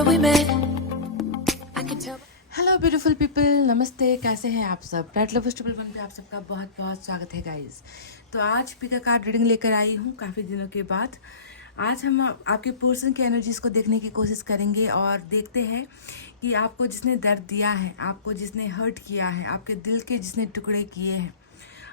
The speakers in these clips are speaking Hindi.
where we met. I can tell. Hello beautiful people, नमस्ते। कैसे हैं आप सब? ब्राइट लव फेस्टिवल 1 पे आप सबका बहुत बहुत स्वागत है गाइस। तो आज पिका कार्ड रीडिंग लेकर आई हूँ काफ़ी दिनों के बाद। आज हम आपके पर्सन की एनर्जीज को देखने की कोशिश करेंगे और देखते हैं कि आपको जिसने दर्द दिया है, आपको जिसने हर्ट किया है, आपके दिल के जिसने टुकड़े किए हैं,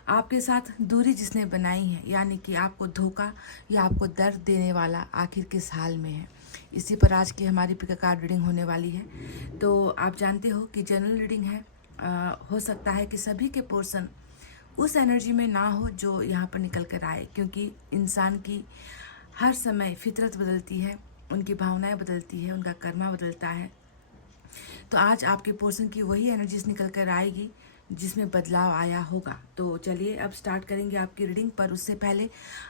आपके साथ दूरी जिसने बनाई है, यानी कि आपको धोखा या आपको दर्द देने वाला आखिर किस हाल में है, इसी पर आज की हमारी पिका कार्ड रीडिंग होने वाली है। तो आप जानते हो कि जनरल रीडिंग है। हो सकता है कि सभी के पोर्शन उस एनर्जी में ना हो जो यहाँ पर निकल कर आए, क्योंकि इंसान की हर समय फितरत बदलती है, उनकी भावनाएं बदलती है, उनका कर्मा बदलता है। तो आज आपके पोर्शन की वही एनर्जीज निकल कर आएगी जिसमें बदलाव आया होगा। तो चलिए अब स्टार्ट करेंगे आपकी रीडिंग। पर उससे पहले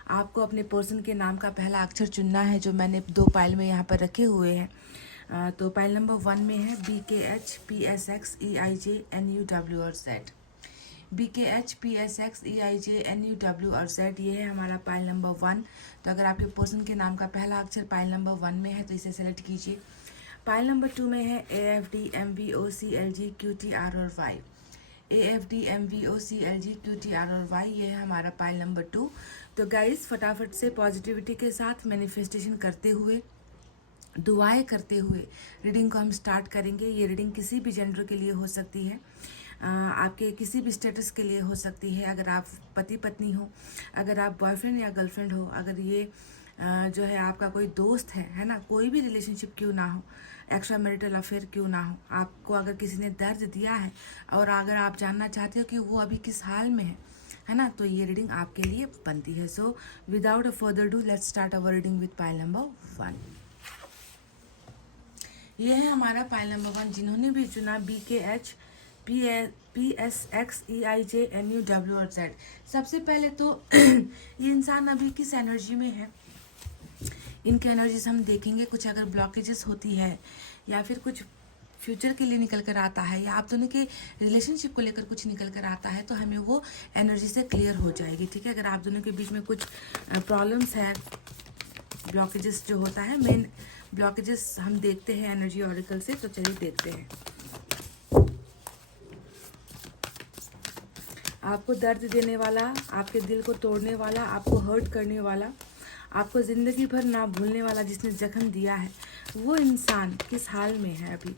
आपको अपने पर्सन के नाम का पहला अक्षर चुनना है, जो मैंने 2 पाइल में यहाँ पर रखे हुए हैं। तो पाइल नंबर 1 में है BKH PSXEIJNUW और Z। BKH PSXEIJNUW और Z, ये है हमारा पाइल नंबर 1। तो अगर आपके पर्सन के नाम का पहला अक्षर पाइल नंबर 1 में है तो इसे सेलेक्ट कीजिए। पाइल नंबर 2 में है AFDMVOCLGQTR और Y। AFDMVOCLGQTR और Y, ये है हमारा पाइल नंबर 2। तो गाइस फटाफट से पॉजिटिविटी के साथ मैनिफेस्टेशन करते हुए, दुआएं करते हुए रीडिंग को हम स्टार्ट करेंगे। ये रीडिंग किसी भी जेंडर के लिए हो सकती है, आपके किसी भी स्टेटस के लिए हो सकती है। अगर आप पति पत्नी हो, अगर आप बॉयफ्रेंड या गर्लफ्रेंड हो, अगर ये जो है आपका कोई दोस्त है ना, कोई भी रिलेशनशिप क्यों ना हो, एक्स्ट्रा मैरिटल अफेयर क्यों ना हो, आपको अगर किसी ने दर्द दिया है और अगर आप जानना चाहते हो कि वो अभी किस हाल में है ना, तो ये रीडिंग आपके लिए बनती है। So without a further do let's start our reading with pile number 1। ये है हमारा पाइल नंबर 1। जिन्होंने भी चुना BKH PSXEIJNUW और Z, सबसे पहले तो ये इंसान अभी किस एनर्जी में है, इनकी एनर्जीज हम देखेंगे। कुछ अगर ब्लॉकेजेस होती है या फिर कुछ फ्यूचर के लिए निकल कर आता है या आप दोनों के रिलेशनशिप को लेकर कुछ निकल कर आता है, तो हमें वो एनर्जी से क्लियर हो जाएगी। ठीक है, अगर आप दोनों के बीच में कुछ प्रॉब्लम्स है, ब्लॉकेजेस जो होता है, मेन ब्लॉकेजेस हम देखते हैं एनर्जी ऑरिकल से। तो चलिए देखते हैं। आपको दर्द देने वाला, आपके दिल को तोड़ने वाला, आपको हर्ट करने वाला, आपको ज़िंदगी भर ना भूलने वाला जिसने जख्म दिया है, वो इंसान किस हाल में है अभी।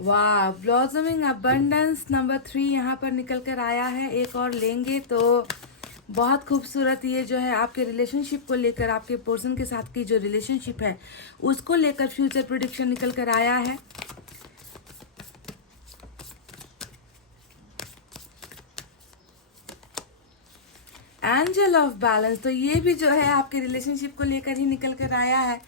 वाह, ब्लॉसमिंग अबंडेंस नंबर 3 यहाँ पर निकल कर आया है। एक और लेंगे तो बहुत खूबसूरत। ये जो है आपके रिलेशनशिप को लेकर, आपके पर्सन के साथ की जो रिलेशनशिप है उसको लेकर फ्यूचर प्रेडिक्शन निकल कर आया है। एंजल ऑफ बैलेंस, तो ये भी जो है आपके रिलेशनशिप को लेकर ही निकल कर आया है।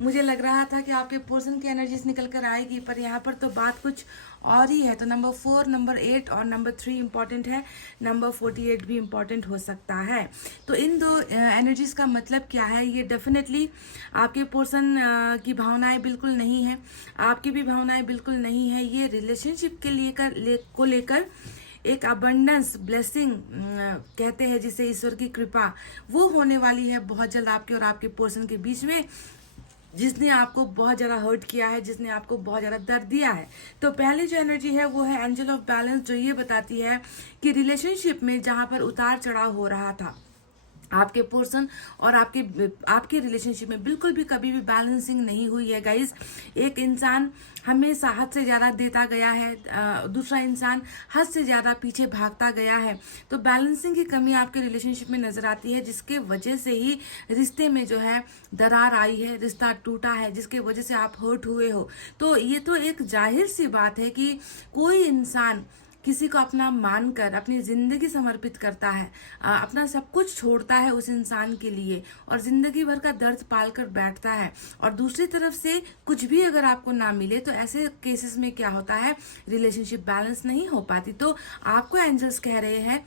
मुझे लग रहा था कि आपके पर्सन की एनर्जीज निकल कर आएगी, पर यहाँ पर तो बात कुछ और ही है। तो नंबर 4, नंबर 8 और नंबर 3 इम्पॉर्टेंट है, नंबर 48 भी इम्पॉर्टेंट हो सकता है। तो इन दो एनर्जीज का मतलब क्या है, ये डेफिनेटली आपके पर्सन की भावनाएं बिल्कुल नहीं है, आपकी भी भावनाएं बिल्कुल नहीं है। ये रिलेशनशिप के लेकर एक अबंडेंस ब्लेसिंग कहते हैं जिसे, ईश्वर की कृपा, वो होने वाली है बहुत जल्द आपके और आपके पर्सन के बीच में, जिसने आपको बहुत ज़्यादा हर्ट किया है, जिसने आपको बहुत ज़्यादा दर्द दिया है। तो पहली जो एनर्जी है वो है एंजल ऑफ बैलेंस, जो ये बताती है कि रिलेशनशिप में जहाँ पर उतार चढ़ाव हो रहा था, आपके पर्सन और आपके रिलेशनशिप में बिल्कुल भी कभी भी बैलेंसिंग नहीं हुई है गाइस। एक इंसान हमेशा हद से ज़्यादा देता गया है, दूसरा इंसान हद से ज़्यादा पीछे भागता गया है। तो बैलेंसिंग की कमी आपके रिलेशनशिप में नज़र आती है, जिसके वजह से ही रिश्ते में जो है दरार आई है, रिश्ता टूटा है, जिसके वजह से आप हर्ट हुए हो। तो ये तो एक जाहिर सी बात है कि कोई इंसान किसी को अपना मानकर अपनी ज़िंदगी समर्पित करता है, अपना सब कुछ छोड़ता है उस इंसान के लिए और ज़िंदगी भर का दर्द पाल कर बैठता है, और दूसरी तरफ से कुछ भी अगर आपको ना मिले तो ऐसे केसेस में क्या होता है, रिलेशनशिप बैलेंस नहीं हो पाती। तो आपको एंजल्स कह रहे हैं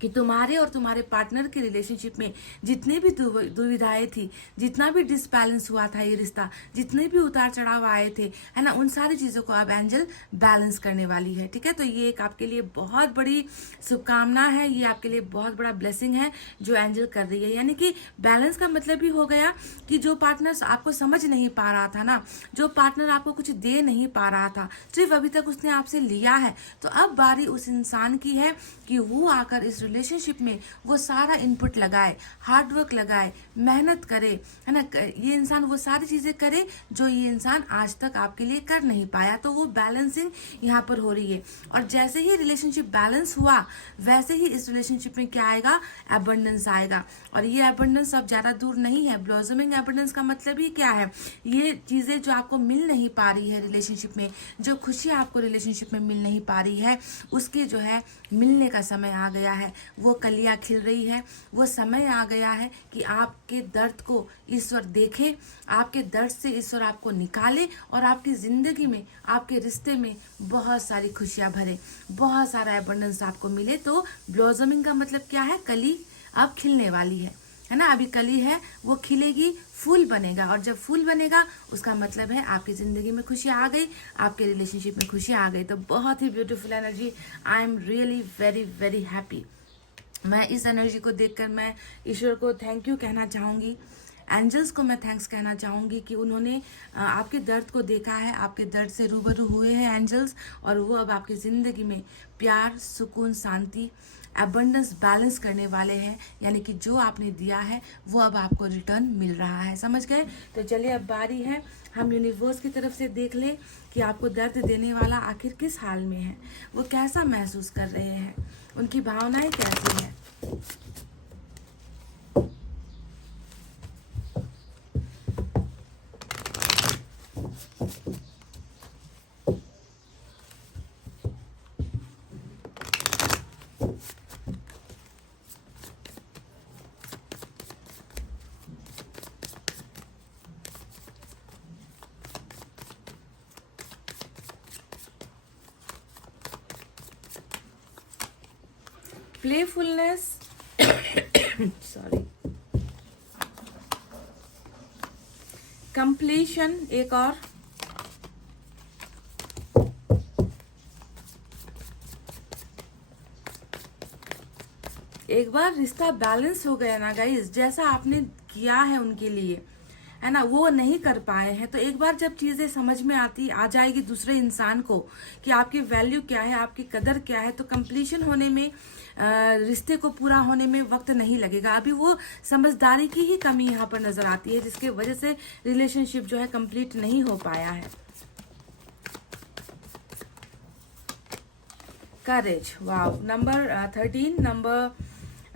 कि तुम्हारे और तुम्हारे पार्टनर के रिलेशनशिप में जितने भी दुविधाएं थी, जितना भी डिसबैलेंस हुआ था ये रिश्ता, जितने भी उतार चढ़ाव आए थे, है ना, उन सारी चीज़ों को अब एंजल बैलेंस करने वाली है। ठीक है, तो ये एक आपके लिए बहुत बड़ी शुभकामना है, ये आपके लिए बहुत बड़ा ब्लेसिंग है जो एंजल कर रही है। यानी कि बैलेंस का मतलब भी हो गया कि जो पार्टनर आपको समझ नहीं पा रहा था ना, जो पार्टनर आपको कुछ दे नहीं पा रहा था, सिर्फ अभी तक उसने आपसे लिया है, तो अब बारी उस इंसान की है कि वो आकर इस रिलेशनशिप में वो सारा इनपुट लगाए, हार्डवर्क लगाए, मेहनत करे, है ना, ये इंसान वो सारी चीज़ें करे जो ये इंसान आज तक आपके लिए कर नहीं पाया। तो वो बैलेंसिंग यहाँ पर हो रही है। और जैसे ही रिलेशनशिप बैलेंस हुआ वैसे ही इस रिलेशनशिप में क्या आएगा, एबंडेंस आएगा। और ये एबंडेंस अब ज़्यादा दूर नहीं है। ब्लॉसमिंग एबंडेंस का मतलब ही क्या है, ये चीज़ें जो आपको मिल नहीं पा रही है रिलेशनशिप में, जो खुशी आपको रिलेशनशिप में मिल नहीं पा रही है, उसकी जो है मिलने का समय आ गया है। वो कलियां खिल रही है, वो समय आ गया है कि आपके दर्द को ईश्वर देखे, आपके दर्द से ईश्वर आपको निकाले और आपकी ज़िंदगी में, आपके रिश्ते में बहुत सारी खुशियां भरे, बहुत सारा एबंडेंस आपको मिले। तो ब्लॉसमिंग का मतलब क्या है, कली अब खिलने वाली है ना, अभी कली है वो खिलेगी, फूल बनेगा, और जब फूल बनेगा उसका मतलब है आपकी ज़िंदगी में खुशियाँ आ गई, आपके रिलेशनशिप में खुशियाँ आ गई। तो बहुत ही beautiful energy, I am really very very happy. मैं इस एनर्जी को देखकर मैं ईश्वर को थैंक यू कहना चाहूँगी, एंजल्स को मैं थैंक्स कहना चाहूँगी कि उन्होंने आपके दर्द को देखा है, आपके दर्द से रूबरू हुए हैं एंजल्स, और वो अब आपकी ज़िंदगी में प्यार, सुकून, शांति, एबंडेंस बैलेंस करने वाले हैं। यानी कि जो आपने दिया है वो अब आपको रिटर्न मिल रहा है। समझ गए? तो चलिए अब बारी है हम यूनिवर्स की तरफ से देख लें कि आपको दर्द देने वाला आखिर किस हाल में है, वो कैसा महसूस कर रहे हैं, उनकी भावनाएं कैसी हैं। प्लेफुलनेस सॉरी, कंप्लीशन, एक और एक बार रिश्ता बैलेंस हो गया ना गाइस, जैसा आपने किया है उनके लिए, है ना, वो नहीं कर पाए हैं, तो एक बार जब चीज़ें समझ में आ जाएगी दूसरे इंसान को कि आपकी वैल्यू क्या है, आपकी कदर क्या है, तो कंप्लीशन होने में, रिश्ते को पूरा होने में वक्त नहीं लगेगा। अभी वो समझदारी की ही कमी यहाँ पर नजर आती है, जिसके वजह से रिलेशनशिप जो है कंप्लीट नहीं हो पाया है। करेज, वाव, नंबर 13, नंबर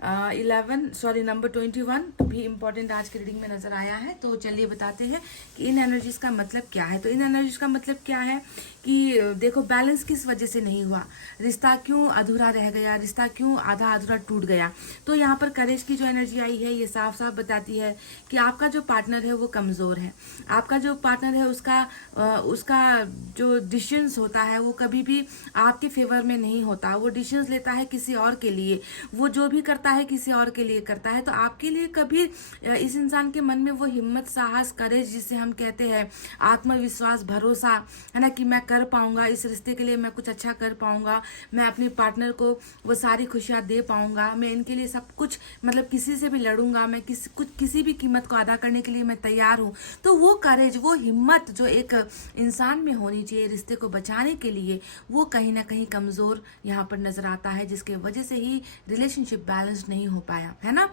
11 सॉरी नंबर 21 भी इम्पोर्टेंट आज की रीडिंग में नजर आया है। तो चलिए बताते हैं कि इन एनर्जीज का मतलब क्या है। तो इन एनर्जीज का मतलब क्या है कि देखो, बैलेंस किस वजह से नहीं हुआ, रिश्ता क्यों अधूरा रह गया, रिश्ता क्यों आधा अधूरा टूट गया। तो यहाँ पर करेज की जो एनर्जी आई है ये साफ साफ बताती है कि आपका जो पार्टनर है वो कमज़ोर है। आपका जो पार्टनर है उसका जो डिसीजंस होता है वो कभी भी आपके फेवर में नहीं होता। वो डिसीजंस लेता है किसी और के लिए, वो जो भी करता है किसी और के लिए करता है। तो आपके लिए कभी इस इंसान के मन में वो हिम्मत, साहस, करेज जिसे हम कहते हैं, आत्मविश्वास, भरोसा, है ना, कि मैं कर पाऊंगा, इस रिश्ते के लिए मैं कुछ अच्छा कर पाऊंगा, मैं अपने पार्टनर को वो सारी खुशियां दे पाऊंगा, मैं इनके लिए सब कुछ, मतलब किसी से भी लड़ूंगा, मैं किसी भी कीमत को अदा करने के लिए मैं तैयार हूँ। तो वो करेज, वो हिम्मत जो एक इंसान में होनी चाहिए रिश्ते को बचाने के लिए, वो कहीं ना कहीं कमजोर यहाँ पर नजर आता है, जिसके वजह से ही रिलेशनशिप बैलेंस नहीं हो पाया, है ना।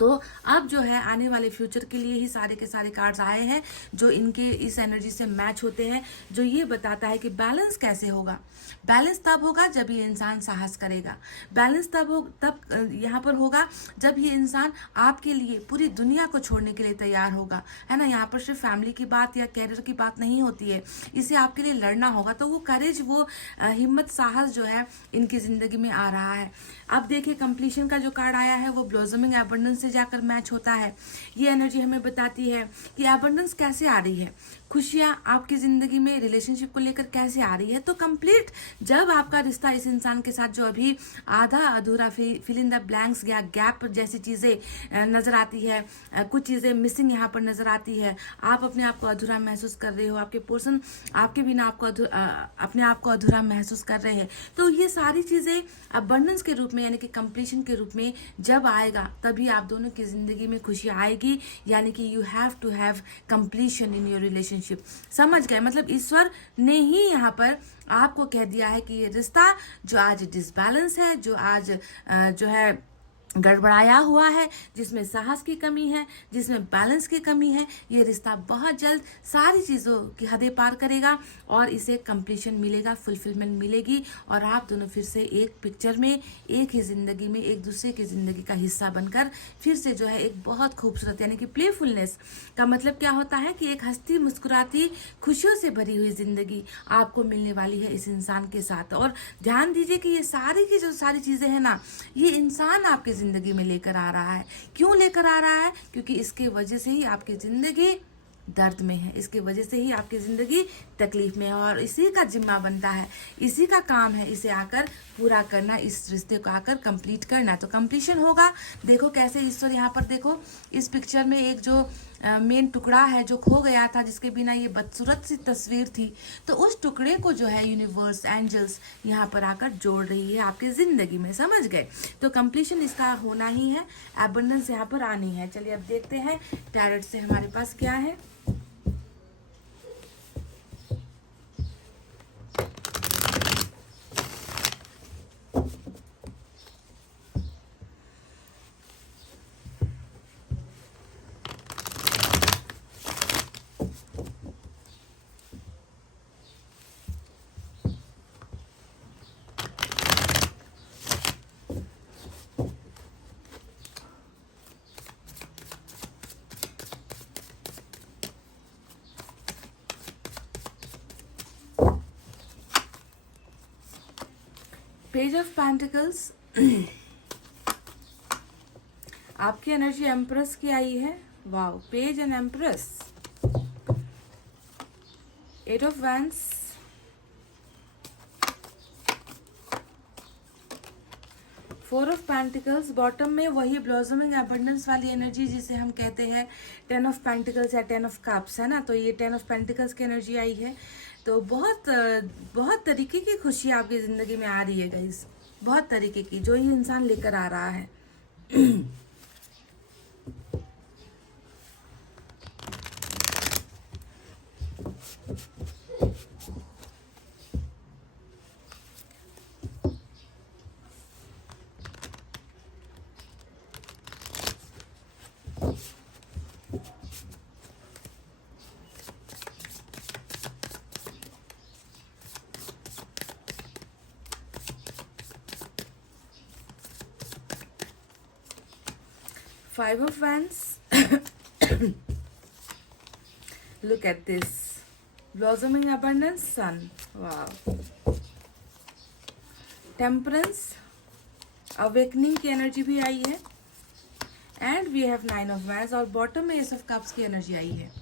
तो अब जो है आने वाले फ्यूचर के लिए ही सारे के सारे कार्ड्स आए हैं जो इनके इस एनर्जी से मैच होते हैं, जो ये बताता है कि बैलेंस कैसे होगा। बैलेंस तब होगा जब ये इंसान साहस करेगा, बैलेंस तब यहाँ पर होगा जब ये इंसान आपके लिए पूरी दुनिया को छोड़ने के लिए तैयार होगा, है ना। यहाँ पर सिर्फ फैमिली की बात या कैरियर की बात नहीं होती है, इसे आपके लिए लड़ना होगा। तो वो करेज, वो हिम्मत, साहस जो है इनकी जिंदगी में आ रहा है। अब देखिए, कंप्लीशन का जो कार्ड आया है वो ब्लॉसमिंग एबंडेंस से जाकर मैच होता है। ये एनर्जी हमें बताती है कि अबंडेंस कैसे आ रही है, खुशियाँ आपकी ज़िंदगी में रिलेशनशिप को लेकर कैसे आ रही है। तो कंप्लीट जब आपका रिश्ता इस इंसान के साथ जो अभी आधा अधूरा फिल इन द ब्लैंक्स या गैप जैसी चीज़ें नज़र आती है, कुछ चीज़ें मिसिंग यहाँ पर नज़र आती है, आप अपने आप को अधूरा महसूस कर रहे हो, आपके पर्सन आपके बिना आपको अपने आप को अधूरा महसूस कर रहे हैं, तो ये सारी चीज़ें अबंडेंस के रूप में यानी कि कंप्लीशन के रूप में जब आएगा तभी आप दोनों की ज़िंदगी में खुशी आएगी। यानी कि you have to have completion in your relationship. समझ गए? मतलब ईश्वर ने ही यहाँ पर आपको कह दिया है कि ये रिश्ता जो आज डिसबैलेंस है, जो आज जो है गड़बड़ाया हुआ है, जिसमें साहस की कमी है, जिसमें बैलेंस की कमी है, ये रिश्ता बहुत जल्द सारी चीज़ों की हदें पार करेगा और इसे कंप्लीशन मिलेगा, फुलफिलमेंट मिलेगी और आप दोनों फिर से एक पिक्चर में, एक ही ज़िंदगी में, एक दूसरे की ज़िंदगी का हिस्सा बनकर फिर से जो है एक बहुत खूबसूरत यानी कि प्लेफुलनेस का मतलब क्या होता है कि एक हंसती मुस्कुराती खुशियों से भरी हुई ज़िंदगी आपको मिलने वाली है इस इंसान के साथ। और ध्यान दीजिए कि ये सारी की जो सारी चीज़ें हैं ना, ये इंसान आपके ज़िंदगी में लेकर आ रहा है। क्यों लेकर आ रहा है? क्योंकि इसके वजह से ही आपकी ज़िंदगी दर्द में है, इसकी वजह से ही आपकी ज़िंदगी तकलीफ में है और इसी का जिम्मा बनता है, इसी का काम है इसे आकर पूरा करना, इस रिश्ते को आकर कंप्लीट करना। तो कंप्लीशन होगा। देखो कैसे ईश्वर यहाँ पर, देखो इस पिक्चर में एक जो मेन टुकड़ा है जो खो गया था, जिसके बिना ये बदसूरत सी तस्वीर थी, तो उस टुकड़े को जो है यूनिवर्स, एंजल्स यहाँ पर आकर जोड़ रही है आपकी ज़िंदगी में। समझ गए? तो कंप्लीशन इसका होना ही है, एबंडेंस यहाँ पर आनी है। चलिए अब देखते हैं टैरेट से हमारे पास क्या है। पेज ऑफ पेंटिकल्स, आपकी एनर्जी एम्प्रेस की आई है। Wow, page and empress, eight of wands, four of pentacles, bottom में वही ब्लॉसमिंग एबंडेंस वाली एनर्जी जिसे हम कहते हैं 10 ऑफ पेंटिकल्स या 10 ऑफ कप्स, है ना। तो ये 10 ऑफ पेंटिकल्स की एनर्जी आई है। तो बहुत तरीके की खुशी आपकी ज़िंदगी में आ रही है गाइस, बहुत तरीके की, जो ये इंसान लेकर आ रहा है। 5 of wands. Look at this, blossoming abundance, sun. Wow. Temperance, awakening की एनर्जी भी आई है and we have 9 of wands और बॉटम में एस ऑफ कप्स की एनर्जी आई है।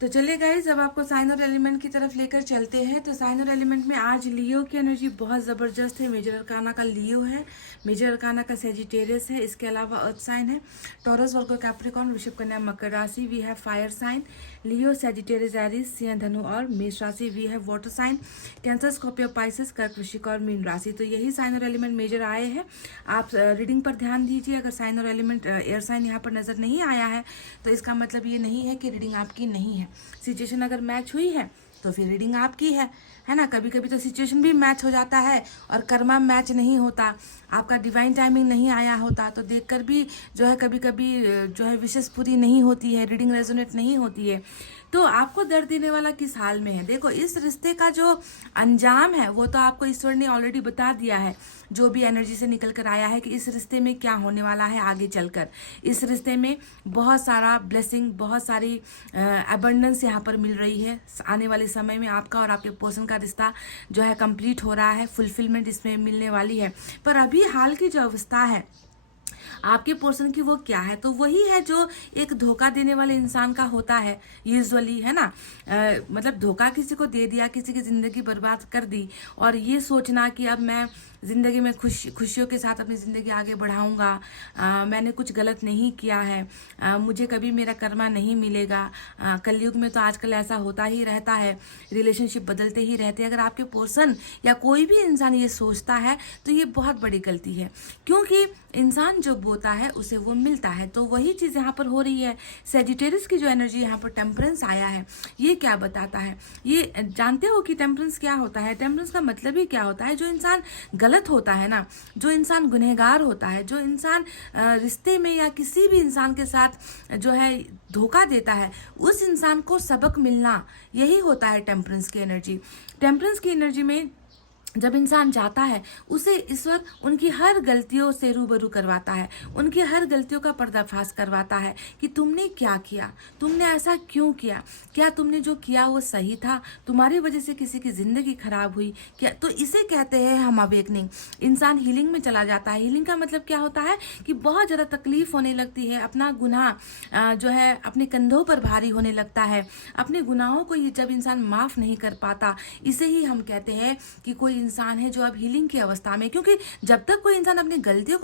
तो चलिए गाइज, अब आपको साइन और एलिमेंट की तरफ लेकर चलते हैं। तो साइन और एलिमेंट में आज लियो की एनर्जी बहुत ज़बरदस्त है। मेजर अरकाना का लियो है, मेजर अरकाना का सेजिटेरियस है, इसके अलावा अर्थ साइन है Taurus, Virgo, Capricorn, Vrishabh, Kanya, Makar राशि। We have fire sign Leo, Sagittarius, Aries, Singh, Dhanu और मेष राशि। We have water sign Cancer, Scorpio, Pisces, Kark, Vrishchik और मीन राशि। तो यही साइन और एलिमेंट मेजर आए हैं। आप रीडिंग पर ध्यान दीजिए। अगर साइन और एलिमेंट एयर साइन यहाँ पर नज़र नहीं आया है तो इसका मतलब ये नहीं है कि रीडिंग आपकी नहीं है। सिचुएशन अगर मैच हुई है तो फिर रीडिंग आपकी है ना। कभी कभी तो सिचुएशन भी मैच हो जाता है और कर्मा मैच नहीं होता, आपका डिवाइन टाइमिंग नहीं आया होता, तो देखकर भी जो है कभी कभी जो है विशेष पूरी नहीं होती है, रीडिंग रेजोनेट नहीं होती है। तो आपको दर्द देने वाला किस हाल में है? देखो, इस रिश्ते का जो अंजाम है वो तो आपको ईश्वर ने ऑलरेडी बता दिया है, जो भी एनर्जी से निकल कर आया है कि इस रिश्ते में क्या होने वाला है आगे चलकर। इस रिश्ते में बहुत सारा ब्लेसिंग, बहुत सारी अबंडेंस यहाँ पर मिल रही है। आने वाले समय में आपका और आपके पर्सन का रिश्ता जो है कंप्लीट हो रहा है, फुलफिलमेंट इसमें मिलने वाली है। पर अभी हाल की जो अवस्था है आपके पोर्शन की, वो क्या है? तो वही है जो एक धोखा देने वाले इंसान का होता है यूजुअली, है ना। मतलब धोखा किसी को दे दिया, किसी की जिंदगी बर्बाद कर दी, और ये सोचना कि अब मैं जिंदगी में खुशियों के साथ अपनी ज़िंदगी आगे बढ़ाऊंगा, मैंने कुछ गलत नहीं किया है, मुझे कभी मेरा कर्मा नहीं मिलेगा। कलयुग में तो आजकल ऐसा होता ही रहता है, रिलेशनशिप बदलते ही रहते हैं। अगर आपके पर्सन या कोई भी इंसान ये सोचता है तो ये बहुत बड़ी गलती है, क्योंकि इंसान जो बोता है उसे वो मिलता है। तो वही चीज़ यहाँ पर हो रही है। सेजिटेरियस की जो एनर्जी यहाँ पर टेम्परेंस आया है, ये क्या बताता है? ये जानते हो कि टेम्परेंस क्या होता है? टेम्परेंस का मतलब ही क्या होता है? जो इंसान गलत होता है ना, जो इंसान गुनहगार होता है, जो इंसान रिश्ते में या किसी भी इंसान के साथ जो है धोखा देता है, उस इंसान को सबक मिलना, यही होता है टेम्परेंस की एनर्जी। टेम्परेंस की एनर्जी में जब इंसान जाता है, उसे ईश्वर उनकी हर गलतियों से रूबरू करवाता है, उनकी हर गलतियों का पर्दाफाश करवाता है कि तुमने क्या किया, तुमने ऐसा क्यों किया, क्या तुमने जो किया वो सही था, तुम्हारी वजह से किसी की ज़िंदगी खराब हुई क्या? तो इसे कहते हैं हम अवेकनिंग। इंसान हीलिंग में चला जाता है। हीलिंग का मतलब क्या होता है कि बहुत ज़्यादा तकलीफ होने लगती है, अपना गुनाह जो है अपने कंधों पर भारी होने लगता है, अपने गुनाहों को ये जब इंसान माफ़ नहीं कर पाता, इसे ही हम कहते हैं कि कोई इंसान है जो अब हीलिंग की अवस्था में। क्योंकि जब तक कोई इंसान अपनी गलतियों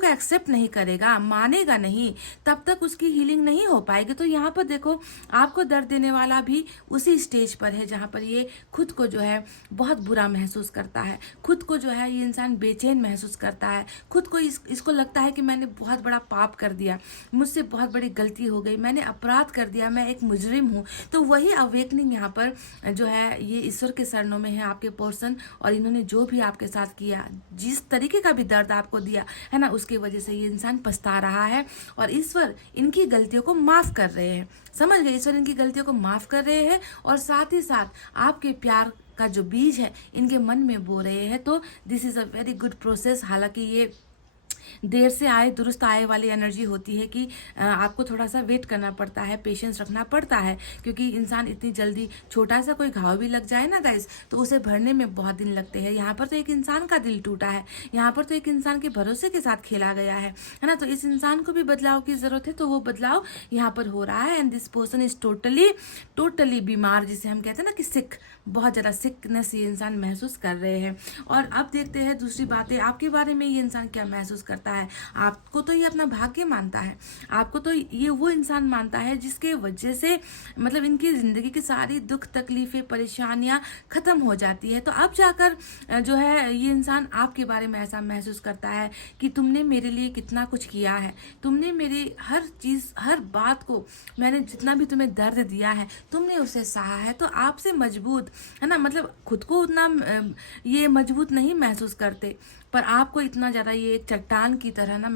को एक्सेप्ट नहीं करेगा, मानेगा नहीं, तब तक उसकी हीलिंग नहीं हो पाएगी। तो यहाँ पर देखो, आपको दर्द देने वाला भी उसी स्टेज पर है जहाँ पर ये खुद को जो है बहुत बुरा महसूस करता है, खुद को जो है ये इंसान बेचैन महसूस करता है, खुद को इसको लगता है कि मैंने बहुत बड़ा पाप कर दिया, मुझसे बहुत बड़ी गलती हो गई, मैंने अपराध कर दिया, मैं एक मुजरिम हूँ। तो वही अवेकनिंग यहाँ पर जो है ये ईश्वर के शरणों में है, आपके पर्सन। और इन्होंने जो भी आपके साथ किया, जिस तरीके का भी दर्द आपको दिया है ना, उसकी वजह से ये इंसान पछता रहा है, और ईश्वर इनकी गलतियों को माफ कर रहे हैं। समझ गए? ईश्वर इनकी गलतियों को माफ कर रहे हैं, और साथ ही साथ आपके प्यार का जो बीज है इनके मन में बो रहे हैं। तो this is a very good process. हालांकि ये देर से आए दुरुस्त आए वाली एनर्जी होती है कि आपको थोड़ा सा वेट करना पड़ता है, पेशेंस रखना पड़ता है, क्योंकि इंसान इतनी जल्दी, छोटा सा कोई घाव भी लग जाए ना गाइस, तो उसे भरने में बहुत दिन लगते हैं। यहाँ पर तो एक इंसान का दिल टूटा है, यहाँ पर तो एक इंसान के भरोसे के साथ खेला गया है ना। तो इस इंसान को भी बदलाव की जरूरत है, तो वो बदलाव यहाँ पर हो रहा है। And this person is totally बीमार, जिसे हम कहते हैं ना कि सिक, बहुत ज़्यादा सिकनेस ये इंसान महसूस कर रहे हैं। और अब देखते हैं दूसरी बातें, आपके बारे में ये इंसान क्या महसूस करता है। आपको तो ये अपना भाग्य मानता है, आपको तो ये वो इंसान मानता है जिसके वजह से मतलब इनकी ज़िंदगी की सारी दुख तकलीफ़ें परेशानियां ख़त्म हो जाती है। तो अब जाकर जो है ये इंसान आपके बारे में ऐसा महसूस करता है कि तुमने मेरे लिए कितना कुछ किया है, तुमने मेरी हर चीज़, हर बात को, मैंने जितना भी तुम्हें दर्द दिया है तुमने उसे सहा है। तो आपसे मजबूत, है ना, मतलब खुद को उतना ये मजबूत नहीं महसूस करते, पर आपको इतना ज़्यादा ये एक चट्टान की तरह ना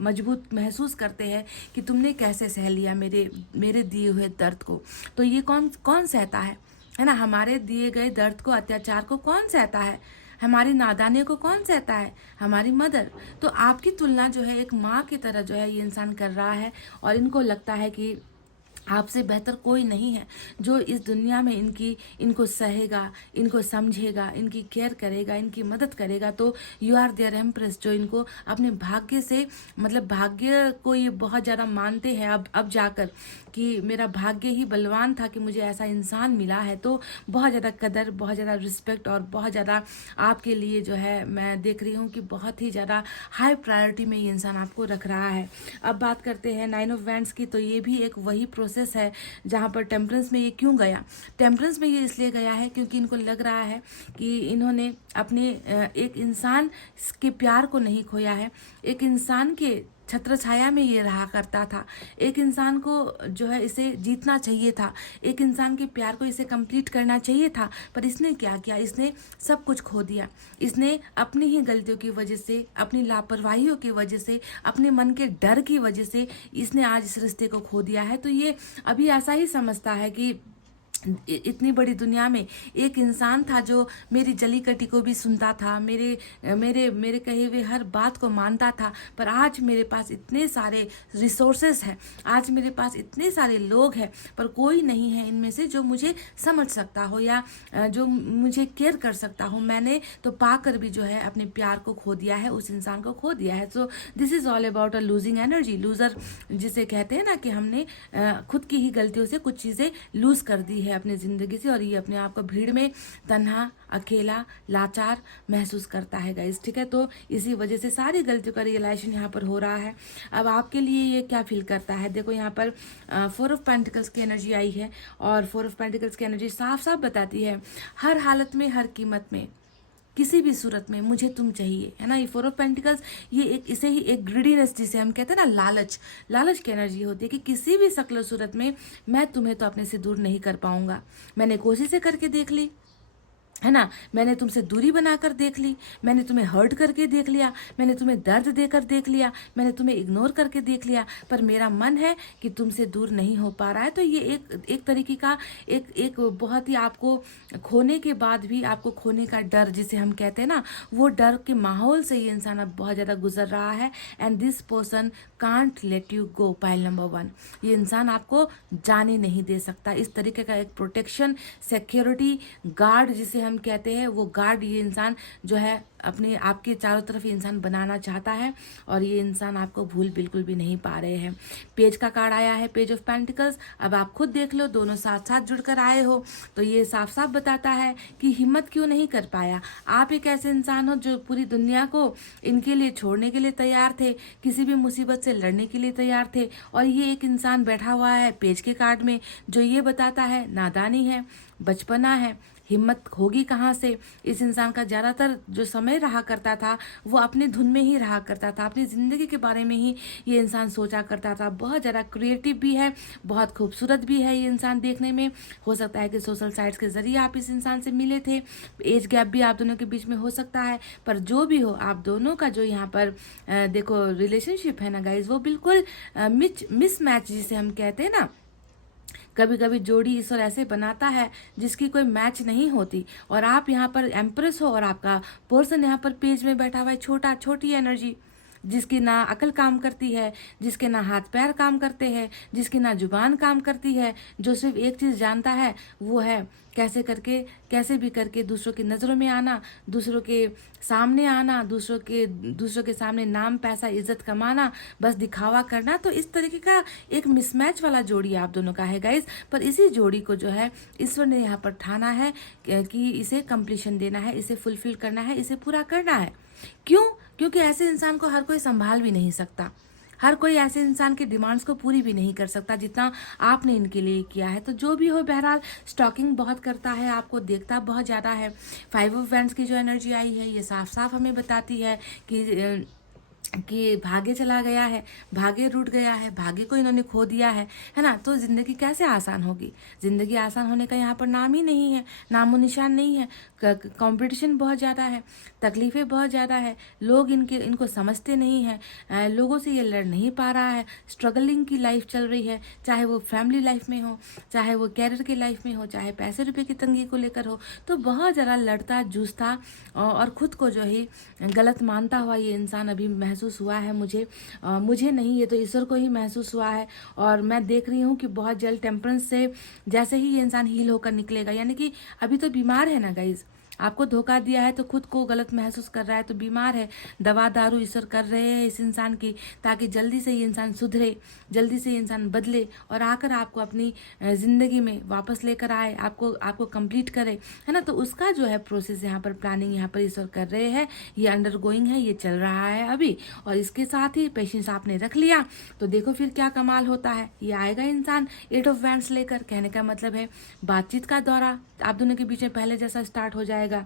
मजबूत महसूस करते हैं कि तुमने कैसे सह लिया मेरे दिए हुए दर्द को। तो ये कौन सहता है ना, हमारे दिए गए दर्द को, अत्याचार को कौन सहता है, हमारी नादानी को कौन सहता है, हमारी मदर। तो आपकी तुलना जो है एक माँ की तरह जो है ये इंसान कर रहा है, और इनको लगता है कि आपसे बेहतर कोई नहीं है जो इस दुनिया में इनको सहेगा, इनको समझेगा, इनकी केयर करेगा, इनकी मदद करेगा। तो यू आर देयर एम्प्रेस, जो इनको अपने भाग्य से, मतलब भाग्य को ये बहुत ज़्यादा मानते हैं अब जाकर कि मेरा भाग्य ही बलवान था कि मुझे ऐसा इंसान मिला है। तो बहुत ज़्यादा कदर, बहुत ज़्यादा रिस्पेक्ट, और बहुत ज़्यादा आपके लिए जो है मैं देख रही हूँ कि बहुत ही ज़्यादा हाई प्रायोरिटी में ये इंसान आपको रख रहा है। अब बात करते हैं 9 ऑफ वैंड्स की। तो ये भी एक वही प्रोसेस है जहाँ पर टेम्परेंस में ये क्यों गया। टेम्परेंस में ये इसलिए गया है क्योंकि इनको लग रहा है कि इन्होंने अपने एक इंसान के प्यार को नहीं खोया है, एक इंसान के छत्र छाया में ये रहा करता था। एक इंसान को जो है इसे जीतना चाहिए था, एक इंसान के प्यार को इसे कंप्लीट करना चाहिए था, पर इसने क्या किया, इसने सब कुछ खो दिया। इसने अपनी ही गलतियों की वजह से, अपनी लापरवाहियों की वजह से, अपने मन के डर की वजह से इसने आज इस रिश्ते को खो दिया है। तो ये अभी ऐसा ही समझता है कि इतनी बड़ी दुनिया में एक इंसान था जो मेरी जली कटी को भी सुनता था, मेरे मेरे मेरे कहे हुए हर बात को मानता था। पर आज मेरे पास इतने सारे रिसोर्सेस हैं, आज मेरे पास इतने सारे लोग हैं, पर कोई नहीं है इनमें से जो मुझे समझ सकता हो या जो मुझे केयर कर सकता हो। मैंने तो पाकर भी जो है अपने प्यार को खो दिया है, उस इंसान को खो दिया है। So this is all about a losing energy. Loser जिसे कहते हैं ना कि हमने खुद की ही गलतियों से कुछ चीज़ें लूज कर दी है अपनी ज़िंदगी से, और ये अपने आप को भीड़ में तन्हा, अकेला, लाचार महसूस करता है गाइस। ठीक है, तो इसी वजह से सारी गलतियों का रियलाइजेशन यहाँ पर हो रहा है। अब आपके लिए ये क्या फील करता है? देखो यहाँ पर 4 ऑफ पेंटिकल्स की एनर्जी आई है, और 4 ऑफ पेंटिकल्स की एनर्जी साफ साफ बताती है हर हालत में, हर कीमत में, किसी भी सूरत में मुझे तुम चाहिए, है ना। ये 4 ऑफ पेंटिकल्स, ये एक, इसे ही एक ग्रीडीनेस जिसे हम कहते हैं ना, लालच की एनर्जी होती है कि किसी भी शक्ल सूरत में मैं तुम्हें तो अपने से दूर नहीं कर पाऊंगा। मैंने कोशिशें करके देख ली, है ना, मैंने तुमसे दूरी बनाकर देख ली, मैंने तुम्हें हर्ट करके देख लिया, मैंने तुम्हें दर्द देकर देख लिया, मैंने तुम्हें इग्नोर करके देख लिया, पर मेरा मन है कि तुमसे दूर नहीं हो पा रहा है। तो ये एक तरीके का एक बहुत ही आपको खोने के बाद भी आपको खोने का डर जिसे हम कहते हैं ना, वो डर के माहौल से ये इंसान अब बहुत ज़्यादा गुजर रहा है। And this person can't let you go. Pile number 1, ये इंसान आपको जाने नहीं दे सकता। इस तरीके का एक प्रोटेक्शन, सिक्योरिटी गार्ड जिसे हम कहते हैं, वो गार्ड ये इंसान जो है अपने आपके चारों तरफ ये इंसान बनाना चाहता है, और ये इंसान आपको भूल बिल्कुल भी नहीं पा रहे हैं। पेज का कार्ड आया है, पेज ऑफ पेंटिकल्स। अब आप खुद देख लो, दोनों साथ साथ जुड़कर आए हो, तो ये साफ साफ बताता है कि हिम्मत क्यों नहीं कर पाया। आप एक ऐसे इंसान हो जो पूरी दुनिया को इनके लिए छोड़ने के लिए तैयार थे, किसी भी मुसीबत से लड़ने के लिए तैयार थे, और ये एक इंसान बैठा हुआ है पेज के कार्ड में जो ये बताता है नादानी है, बचपना है, हिम्मत होगी कहाँ से। इस इंसान का ज़्यादातर जो समय रहा करता था वो अपनी धुन में ही रहा करता था, अपनी ज़िंदगी के बारे में ही ये इंसान सोचा करता था। बहुत ज़्यादा क्रिएटिव भी है, बहुत खूबसूरत भी है ये इंसान देखने में। हो सकता है कि सोशल साइट्स के ज़रिए आप इस इंसान से मिले थे, एज गैप भी आप दोनों के बीच में हो सकता है, पर जो भी हो आप दोनों का जो यहाँ पर देखो रिलेशनशिप है ना गाइज, वो बिल्कुल मिसमैच जिसे हम कहते हैं ना, कभी कभी जोड़ी ईश्वर ऐसे बनाता है जिसकी कोई मैच नहीं होती, और आप यहाँ पर एम्प्रेस हो और आपका पर्सन यहाँ पर पेज में बैठा हुआ है, छोटी एनर्जी, जिसकी ना अकल काम करती है, जिसके ना हाथ पैर काम करते हैं, जिसकी ना जुबान काम करती है, जो सिर्फ एक चीज़ जानता है वो है कैसे भी करके दूसरों की नज़रों में आना, दूसरों के सामने आना, दूसरों के सामने नाम, पैसा, इज्जत कमाना, बस दिखावा करना। तो इस तरीके का एक मिसमैच वाला जोड़ी आप दोनों का है गाइज। पर इसी जोड़ी को जो है ईश्वर ने यहाँ पर ठाना है कि इसे कंप्लीशन देना है, इसे फुलफिल करना है, इसे पूरा करना है। क्यों? क्योंकि ऐसे इंसान को हर कोई संभाल भी नहीं सकता, हर कोई ऐसे इंसान के डिमांड्स को पूरी भी नहीं कर सकता जितना आपने इनके लिए किया है। तो जो भी हो, बहरहाल स्टॉकिंग बहुत करता है, आपको देखता बहुत ज़्यादा है। 5 ऑफ वैंड्स की जो एनर्जी आई है ये साफ साफ हमें बताती है कि भाग्य चला गया है, भाग्य रूठ गया है, भाग्य को इन्होंने खो दिया है ना। तो ज़िंदगी कैसे आसान होगी? ज़िंदगी आसान होने का यहाँ पर नाम ही नहीं है, नामो निशान नहीं है। कंपटीशन बहुत ज़्यादा है, तकलीफ़ें बहुत ज़्यादा है, लोग इनको समझते नहीं हैं, लोगों से ये लड़ नहीं पा रहा है, स्ट्रगलिंग की लाइफ चल रही है, चाहे वो फैमिली लाइफ में हो, चाहे वो कैरियर की लाइफ में हो, चाहे पैसे रुपये की तंगी को लेकर हो। तो बहुत ज़्यादा लड़ता जूझता और ख़ुद को जो है गलत मानता हुआ ये इंसान अभी महसूस हुआ है मुझे नहीं, ये तो ईश्वर को ही महसूस हुआ है। और मैं देख रही हूँ कि बहुत जल्द टेम्परेंस से जैसे ही ये इंसान हील होकर निकलेगा, यानी कि अभी तो बीमार है ना गाइज, आपको धोखा दिया है तो खुद को गलत महसूस कर रहा है, तो बीमार है, दवा दारू ईश्वर कर रहे हैं इस इंसान की, ताकि जल्दी से ये इंसान सुधरे, जल्दी से ये इंसान बदले और आकर आपको अपनी ज़िंदगी में वापस लेकर आए, आपको कंप्लीट करे, है ना। तो उसका जो है प्रोसेस यहाँ पर, प्लानिंग यहाँ पर ईश्वर कर रहे हैं, ये अंडर गोइंग है, ये चल रहा है अभी। और इसके साथ ही पेशेंस आपने रख लिया तो देखो फिर क्या कमाल होता है। ये आएगा इंसान 8 ऑफ वैंड्स लेकर, कहने का मतलब है बातचीत का दौरा आप दोनों के बीच में पहले जैसा स्टार्ट हो जाएगा।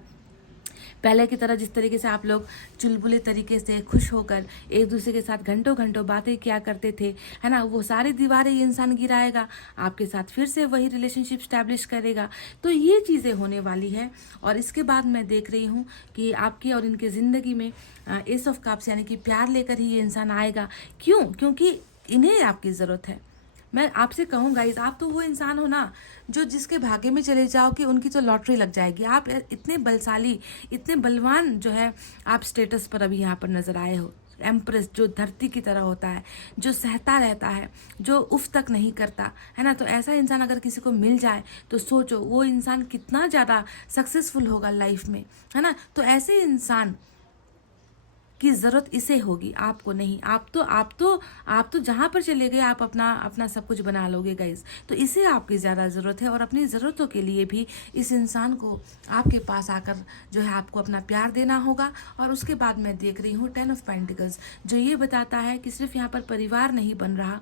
पहले की तरह जिस तरीके से आप लोग चुलबुले तरीके से खुश होकर एक दूसरे के साथ घंटों घंटों बातें किया करते थे, है ना, वो सारी दीवारें ये इंसान गिराएगा, आपके साथ फिर से वही रिलेशनशिप स्टैब्लिश करेगा। तो ये चीज़ें होने वाली है। और इसके बाद मैं देख रही हूँ कि आपकी और इनके ज़िंदगी में एस ऑफ कप्स यानी कि प्यार लेकर ही ये इंसान आएगा। क्यों? क्योंकि इन्हें आपकी ज़रूरत है। मैं आपसे कहूँ गाइज, आप तो वो इंसान हो ना जो जिसके भाग्य में चले जाओ कि उनकी तो लॉटरी लग जाएगी। आप इतने बलशाली, इतने बलवान जो है आप स्टेटस पर अभी यहाँ पर नजर आए हो। एम्प्रेस जो धरती की तरह होता है, जो सहता रहता है, जो उफ तक नहीं करता, है ना। तो ऐसा इंसान अगर किसी को मिल जाए तो सोचो वो इंसान कितना ज़्यादा सक्सेसफुल होगा लाइफ में, है ना। तो ऐसे इंसान की ज़रूरत इसे होगी, आपको नहीं। आप तो जहाँ पर चले गए आप अपना सब कुछ बना लोगे गाइज। तो इसे आपकी ज़्यादा ज़रूरत है और अपनी ज़रूरतों के लिए भी इस इंसान को आपके पास आकर जो है आपको अपना प्यार देना होगा। और उसके बाद मैं देख रही हूँ 10 ऑफ पेंटिकल्स, जो ये बताता है कि सिर्फ यहाँ पर परिवार नहीं बन रहा,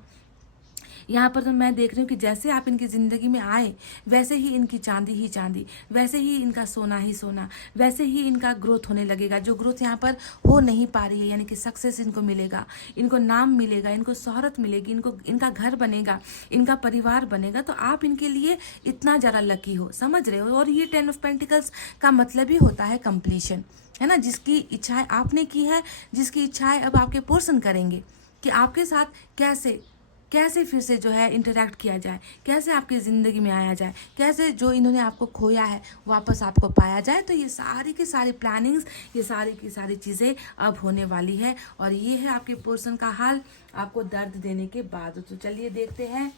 यहाँ पर तो मैं देख रही हूँ कि जैसे आप इनकी ज़िंदगी में आए वैसे ही इनकी चांदी ही चांदी, वैसे ही इनका सोना ही सोना, वैसे ही इनका ग्रोथ होने लगेगा। जो ग्रोथ यहाँ पर हो नहीं पा रही है, यानी कि सक्सेस इनको मिलेगा, इनको नाम मिलेगा, इनको शोहरत मिलेगी, इनका घर बनेगा, इनका परिवार बनेगा। तो आप इनके लिए इतना ज़्यादा लकी हो, समझ रहे हो। और ये 10 ऑफ पेंटिकल्स का मतलब ही होता है कंप्लीशन, है ना। जिसकी इच्छाएं आपने की है, जिसकी इच्छाएं अब आपके पोर्सन करेंगे कि आपके साथ कैसे फिर से जो है इंटरेक्ट किया जाए, कैसे आपकी ज़िंदगी में आया जाए, कैसे जो इन्होंने आपको खोया है वापस आपको पाया जाए। तो ये सारी की सारी प्लानिंग्स, ये सारी की सारी चीज़ें अब होने वाली है। और ये है आपके पर्सन का हाल आपको दर्द देने के बाद। तो चलिए देखते हैं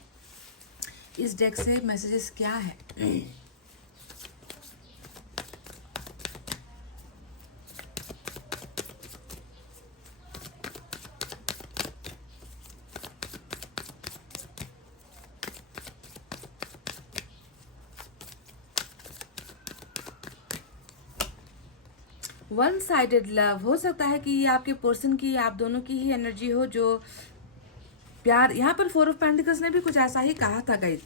इस डेक से मैसेजेस क्या है। वन साइडेड लव हो सकता है कि ये आपके पर्सन की, आप दोनों की ही एनर्जी हो जो प्यार। यहाँ पर 4 ऑफ पेंटिकल्स ने भी कुछ ऐसा ही कहा था गाइस।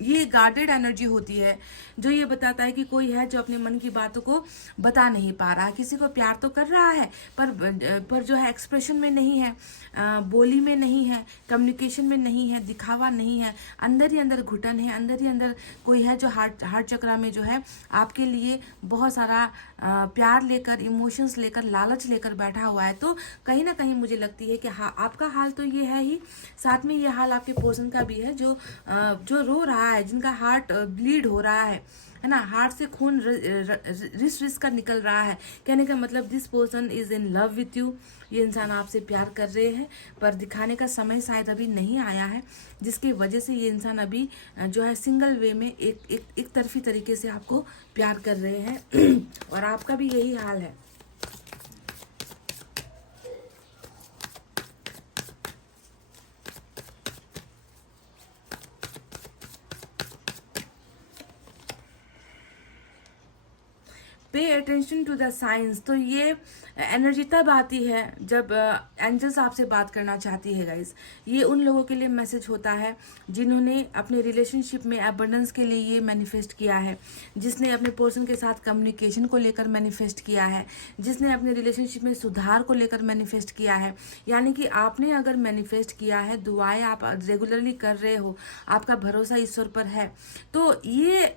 ये गार्डेड एनर्जी होती है जो ये बताता है कि कोई है जो अपने मन की बातों को बता नहीं पा रहा, किसी को प्यार तो कर रहा है पर जो है एक्सप्रेशन में नहीं है, बोली में नहीं है, कम्युनिकेशन में नहीं है, दिखावा नहीं है, अंदर ही अंदर घुटन है, अंदर ही अंदर कोई है जो हार्ट चक्रा में जो है आपके लिए बहुत सारा प्यार लेकर, इमोशंस लेकर, लालच लेकर बैठा हुआ है। तो कहीं ना कहीं मुझे लगती है कि हाँ, आपका हाल तो ये है ही, साथ में ये हाल आपके पर्सन का भी है जो रो रहा है, जिनका हार्ट ब्लीड हो रहा है ना, हार्ट से खून रिस कर निकल रहा है। कहने का मतलब this person is in love with you, ये इंसान आपसे प्यार कर रहे हैं पर दिखाने का समय शायद अभी नहीं आया है, जिसकी वजह से ये इंसान अभी जो है सिंगल वे में एक तरफी तरीके से आपको प्यार कर रहे हैं। और आपका भी यही हाल है। Pay attention to the science. तो ये एनर्जी तब आती है जब एंजल्स आपसे बात करना चाहती है गाइस। ये उन लोगों के लिए मैसेज होता है जिन्होंने अपने रिलेशनशिप में एबंडेंस के लिए ये मैनिफेस्ट किया है, जिसने अपने पर्सन के साथ कम्युनिकेशन को लेकर मैनिफेस्ट किया है, जिसने अपने रिलेशनशिप में सुधार को लेकर मैनिफेस्ट किया है। यानी कि आपने अगर मैनिफेस्ट किया है, दुआएं आप रेगुलरली कर रहे हो, आपका भरोसा ईश्वर पर है, तो ये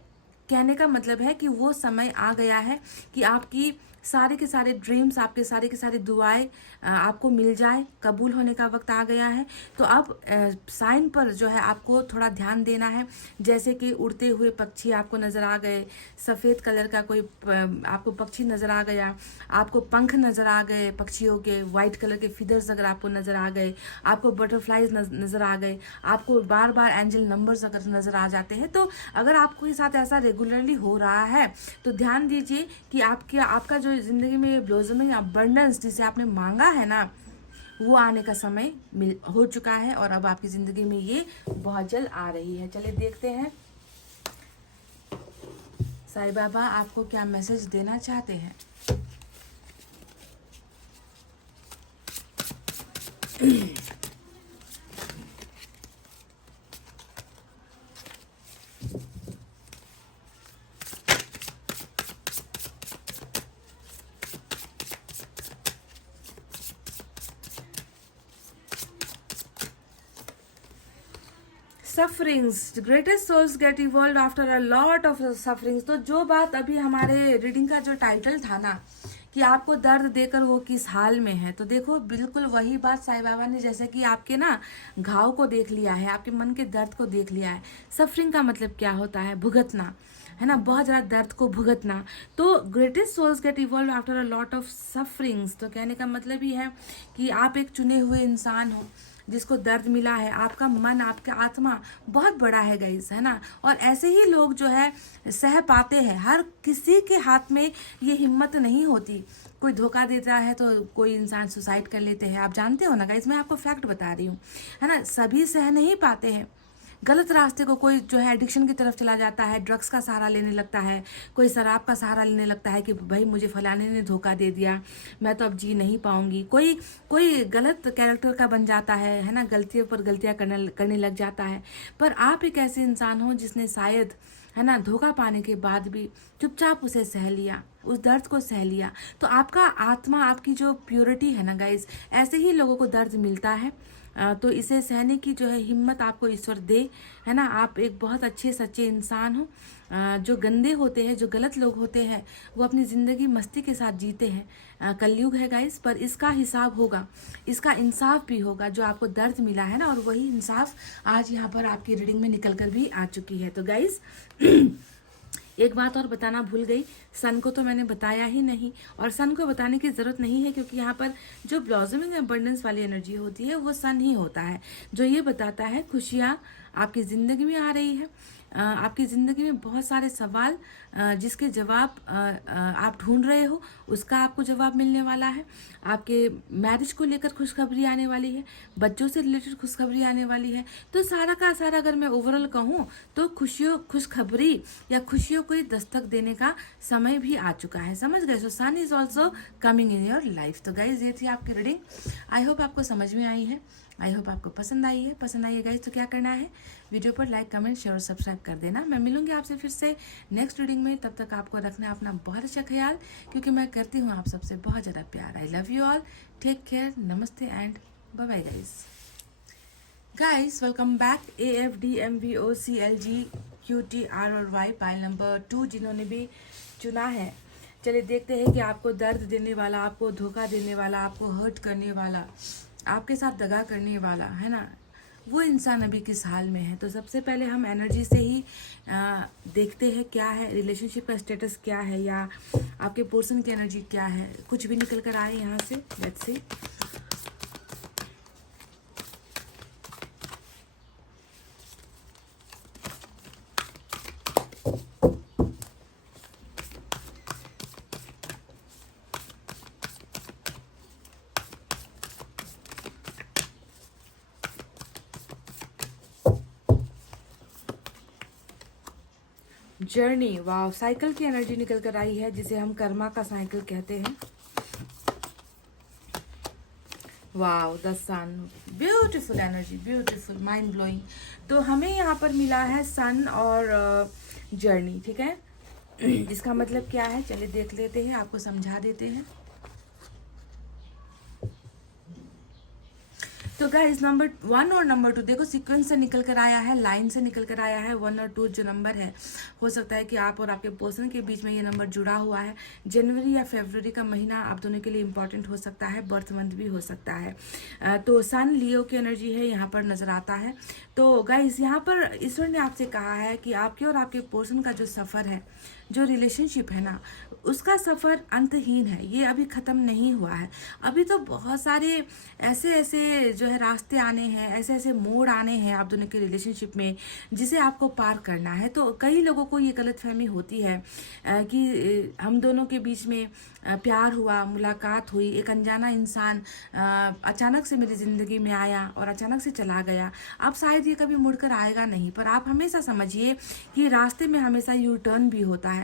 कहने का मतलब है कि वो समय आ गया है कि आपकी सारे के सारे ड्रीम्स, आपके सारे के सारे दुआएं आपको मिल जाए, कबूल होने का वक्त आ गया है। तो अब साइन पर जो है आपको थोड़ा ध्यान देना है। जैसे कि उड़ते हुए पक्षी आपको नज़र आ गए, सफ़ेद कलर का कोई आपको पक्षी नज़र आ गया, आपको पंख नज़र आ गए पक्षियों के, वाइट कलर के फीदर्स अगर आपको नज़र आ गए, आपको बटरफ्लाइज नज़र आ गए, आपको बार बार एंजल नंबर्स अगर नज़र आ जाते हैं, तो अगर आपके साथ ऐसा रेगुलरली हो रहा है तो ध्यान दीजिए कि आपका जो ज़िंदगी में ब्लॉसमिंग अबंडेंस जिसे आपने मांगा है ना, वो आने का समय हो चुका है और अब आपकी ज़िंदगी में ये बहुत जल्द आ रही है। चलिए देखते हैं साईं बाबा आपको क्या मैसेज देना चाहते हैं। Sufferings, greatest souls get evolve after a lot of sufferings. तो जो बात अभी हमारे रीडिंग का जो टाइटल था ना कि आपको दर्द देकर वो किस हाल में है, तो देखो बिल्कुल वही बात साईं बाबा ने जैसे कि आपके ना घाव को देख लिया है, आपके मन के दर्द को देख लिया है। सफरिंग का मतलब क्या होता है? भुगतना, है ना, बहुत ज़्यादा दर्द को भुगतना। तो greatest souls get evolve after a lot of sufferings, तो कहने का मतलब ही है कि आप एक चुने हुए इंसान हो जिसको दर्द मिला है। आपका मन, आपका आत्मा बहुत बड़ा है गाइस, है ना। और ऐसे ही लोग जो है सह पाते हैं। हर किसी के हाथ में ये हिम्मत नहीं होती। कोई धोखा देता है तो कोई इंसान सुसाइड कर लेते हैं, आप जानते हो ना गाइस, मैं आपको फैक्ट बता रही हूँ, है ना। सभी सह नहीं पाते हैं गलत रास्ते को। कोई जो है एडिक्शन की तरफ चला जाता है, ड्रग्स का सहारा लेने लगता है, कोई शराब का सहारा लेने लगता है कि भाई मुझे फलाने ने धोखा दे दिया, मैं तो अब जी नहीं पाऊंगी। कोई कोई गलत कैरेक्टर का बन जाता है ना, गलतियों पर गलतियां करने लग जाता है। पर आप एक ऐसे इंसान हो जिसने शायद, है ना, धोखा पाने के बाद भी चुपचाप उसे सह लिया, उस दर्द को सह लिया। तो आपका आत्मा, आपकी जो प्योरिटी है ना गाइस, ऐसे ही लोगों को दर्द मिलता है। तो इसे सहने की जो है हिम्मत आपको ईश्वर दे, है ना। आप एक बहुत अच्छे सच्चे इंसान हो। जो गंदे होते हैं, जो गलत लोग होते हैं, वो अपनी ज़िंदगी मस्ती के साथ जीते हैं। कलयुग है गाइस, पर इसका हिसाब होगा, इसका इंसाफ भी होगा। जो आपको दर्द मिला है ना, और वही इंसाफ आज यहाँ पर आपकी रीडिंग में निकल कर भी आ चुकी है। तो गाइस एक बात और बताना भूल गई, सन को तो मैंने बताया ही नहीं, और सन को बताने की ज़रूरत नहीं है, क्योंकि यहाँ पर जो ब्लॉसमिंग अबंडेंस वाली एनर्जी होती है वो सन ही होता है, जो ये बताता है खुशियाँ आपकी ज़िंदगी में आ रही है। आपकी ज़िंदगी में बहुत सारे सवाल जिसके जवाब आप ढूंढ रहे हो, उसका आपको जवाब मिलने वाला है। आपके मैरिज को लेकर खुशखबरी आने वाली है, बच्चों से रिलेटेड खुशखबरी आने वाली है। तो सारा का सारा अगर मैं ओवरऑल कहूँ तो खुशखबरी या खुशियों को दस्तक देने का समय भी आ चुका है, समझ गए। So sun is also coming in your life. तो गाइज ये थी आपकी रीडिंग। आई होप आपको समझ में आई है, आई होप आपको पसंद आई है। पसंद आई है गाइज तो क्या करना है, वीडियो पर लाइक, कमेंट, शेयर और सब्सक्राइब कर देना। मैं मिलूंगी आपसे फिर से नेक्स्ट रीडिंग में। तब तक आपको रखना अपना बहुत अच्छा ख्याल, क्योंकि मैं करती हूँ आप सबसे बहुत ज़्यादा प्यार। I love you all, take care, नमस्ते and bye bye guys. Welcome back. AFDMVOCLGQTROY pile number 2 जिन्होंने भी चुना है। चलिए देखते हैं कि आपको दर्द देने वाला, आपको धोखा देने वाला, आपको हर्ट करने वाला, आपके साथ दगा करने वाला, है ना, वो इंसान अभी किस हाल में है। तो सबसे पहले हम एनर्जी से ही देखते हैं क्या है रिलेशनशिप का स्टेटस, क्या है, या आपके पर्सन की एनर्जी क्या है। कुछ भी निकल कर आए यहाँ से, लेट्स सी। जर्नी, वाह, साइकिल की एनर्जी निकल कर आई है, जिसे हम कर्मा का साइकिल कहते हैं। Wow, the Sun, beautiful energy, beautiful, mind blowing. तो हमें यहाँ पर मिला है सन और जर्नी, ठीक है। इसका मतलब क्या है, चलिए देख लेते हैं, आपको समझा देते हैं। तो गाइस नंबर 1 और नंबर 2 देखो सीक्वेंस से निकल कर आया है, लाइन से निकल कर आया है। 1 और 2 जो नंबर है, हो सकता है कि आप और आपके पर्सन के बीच में ये नंबर जुड़ा हुआ है। जनवरी या फरवरी का महीना आप दोनों के लिए इंपॉर्टेंट हो सकता है, बर्थ मंथ भी हो सकता है। तो सन लियो की एनर्जी है, यहाँ पर नजर आता है। तो गाइस यहाँ पर ईश्वर ने आपसे कहा है कि आपके और आपके पर्सन का जो सफ़र है, जो रिलेशनशिप है ना, उसका सफ़र अंतहीन है, ये अभी ख़त्म नहीं हुआ है। अभी तो बहुत सारे ऐसे ऐसे जो है रास्ते आने हैं, ऐसे ऐसे मोड़ आने हैं आप दोनों के रिलेशनशिप में, जिसे आपको पार करना है। तो कई लोगों को ये गलतफहमी होती है कि हम दोनों के बीच में प्यार हुआ, मुलाकात हुई, एक अनजाना इंसान अचानक से मेरी ज़िंदगी में आया और अचानक से चला गया। अब शायद ये कभी मुड़कर आएगा नहीं, पर आप हमेशा समझिए कि रास्ते में हमेशा यू टर्न भी होता है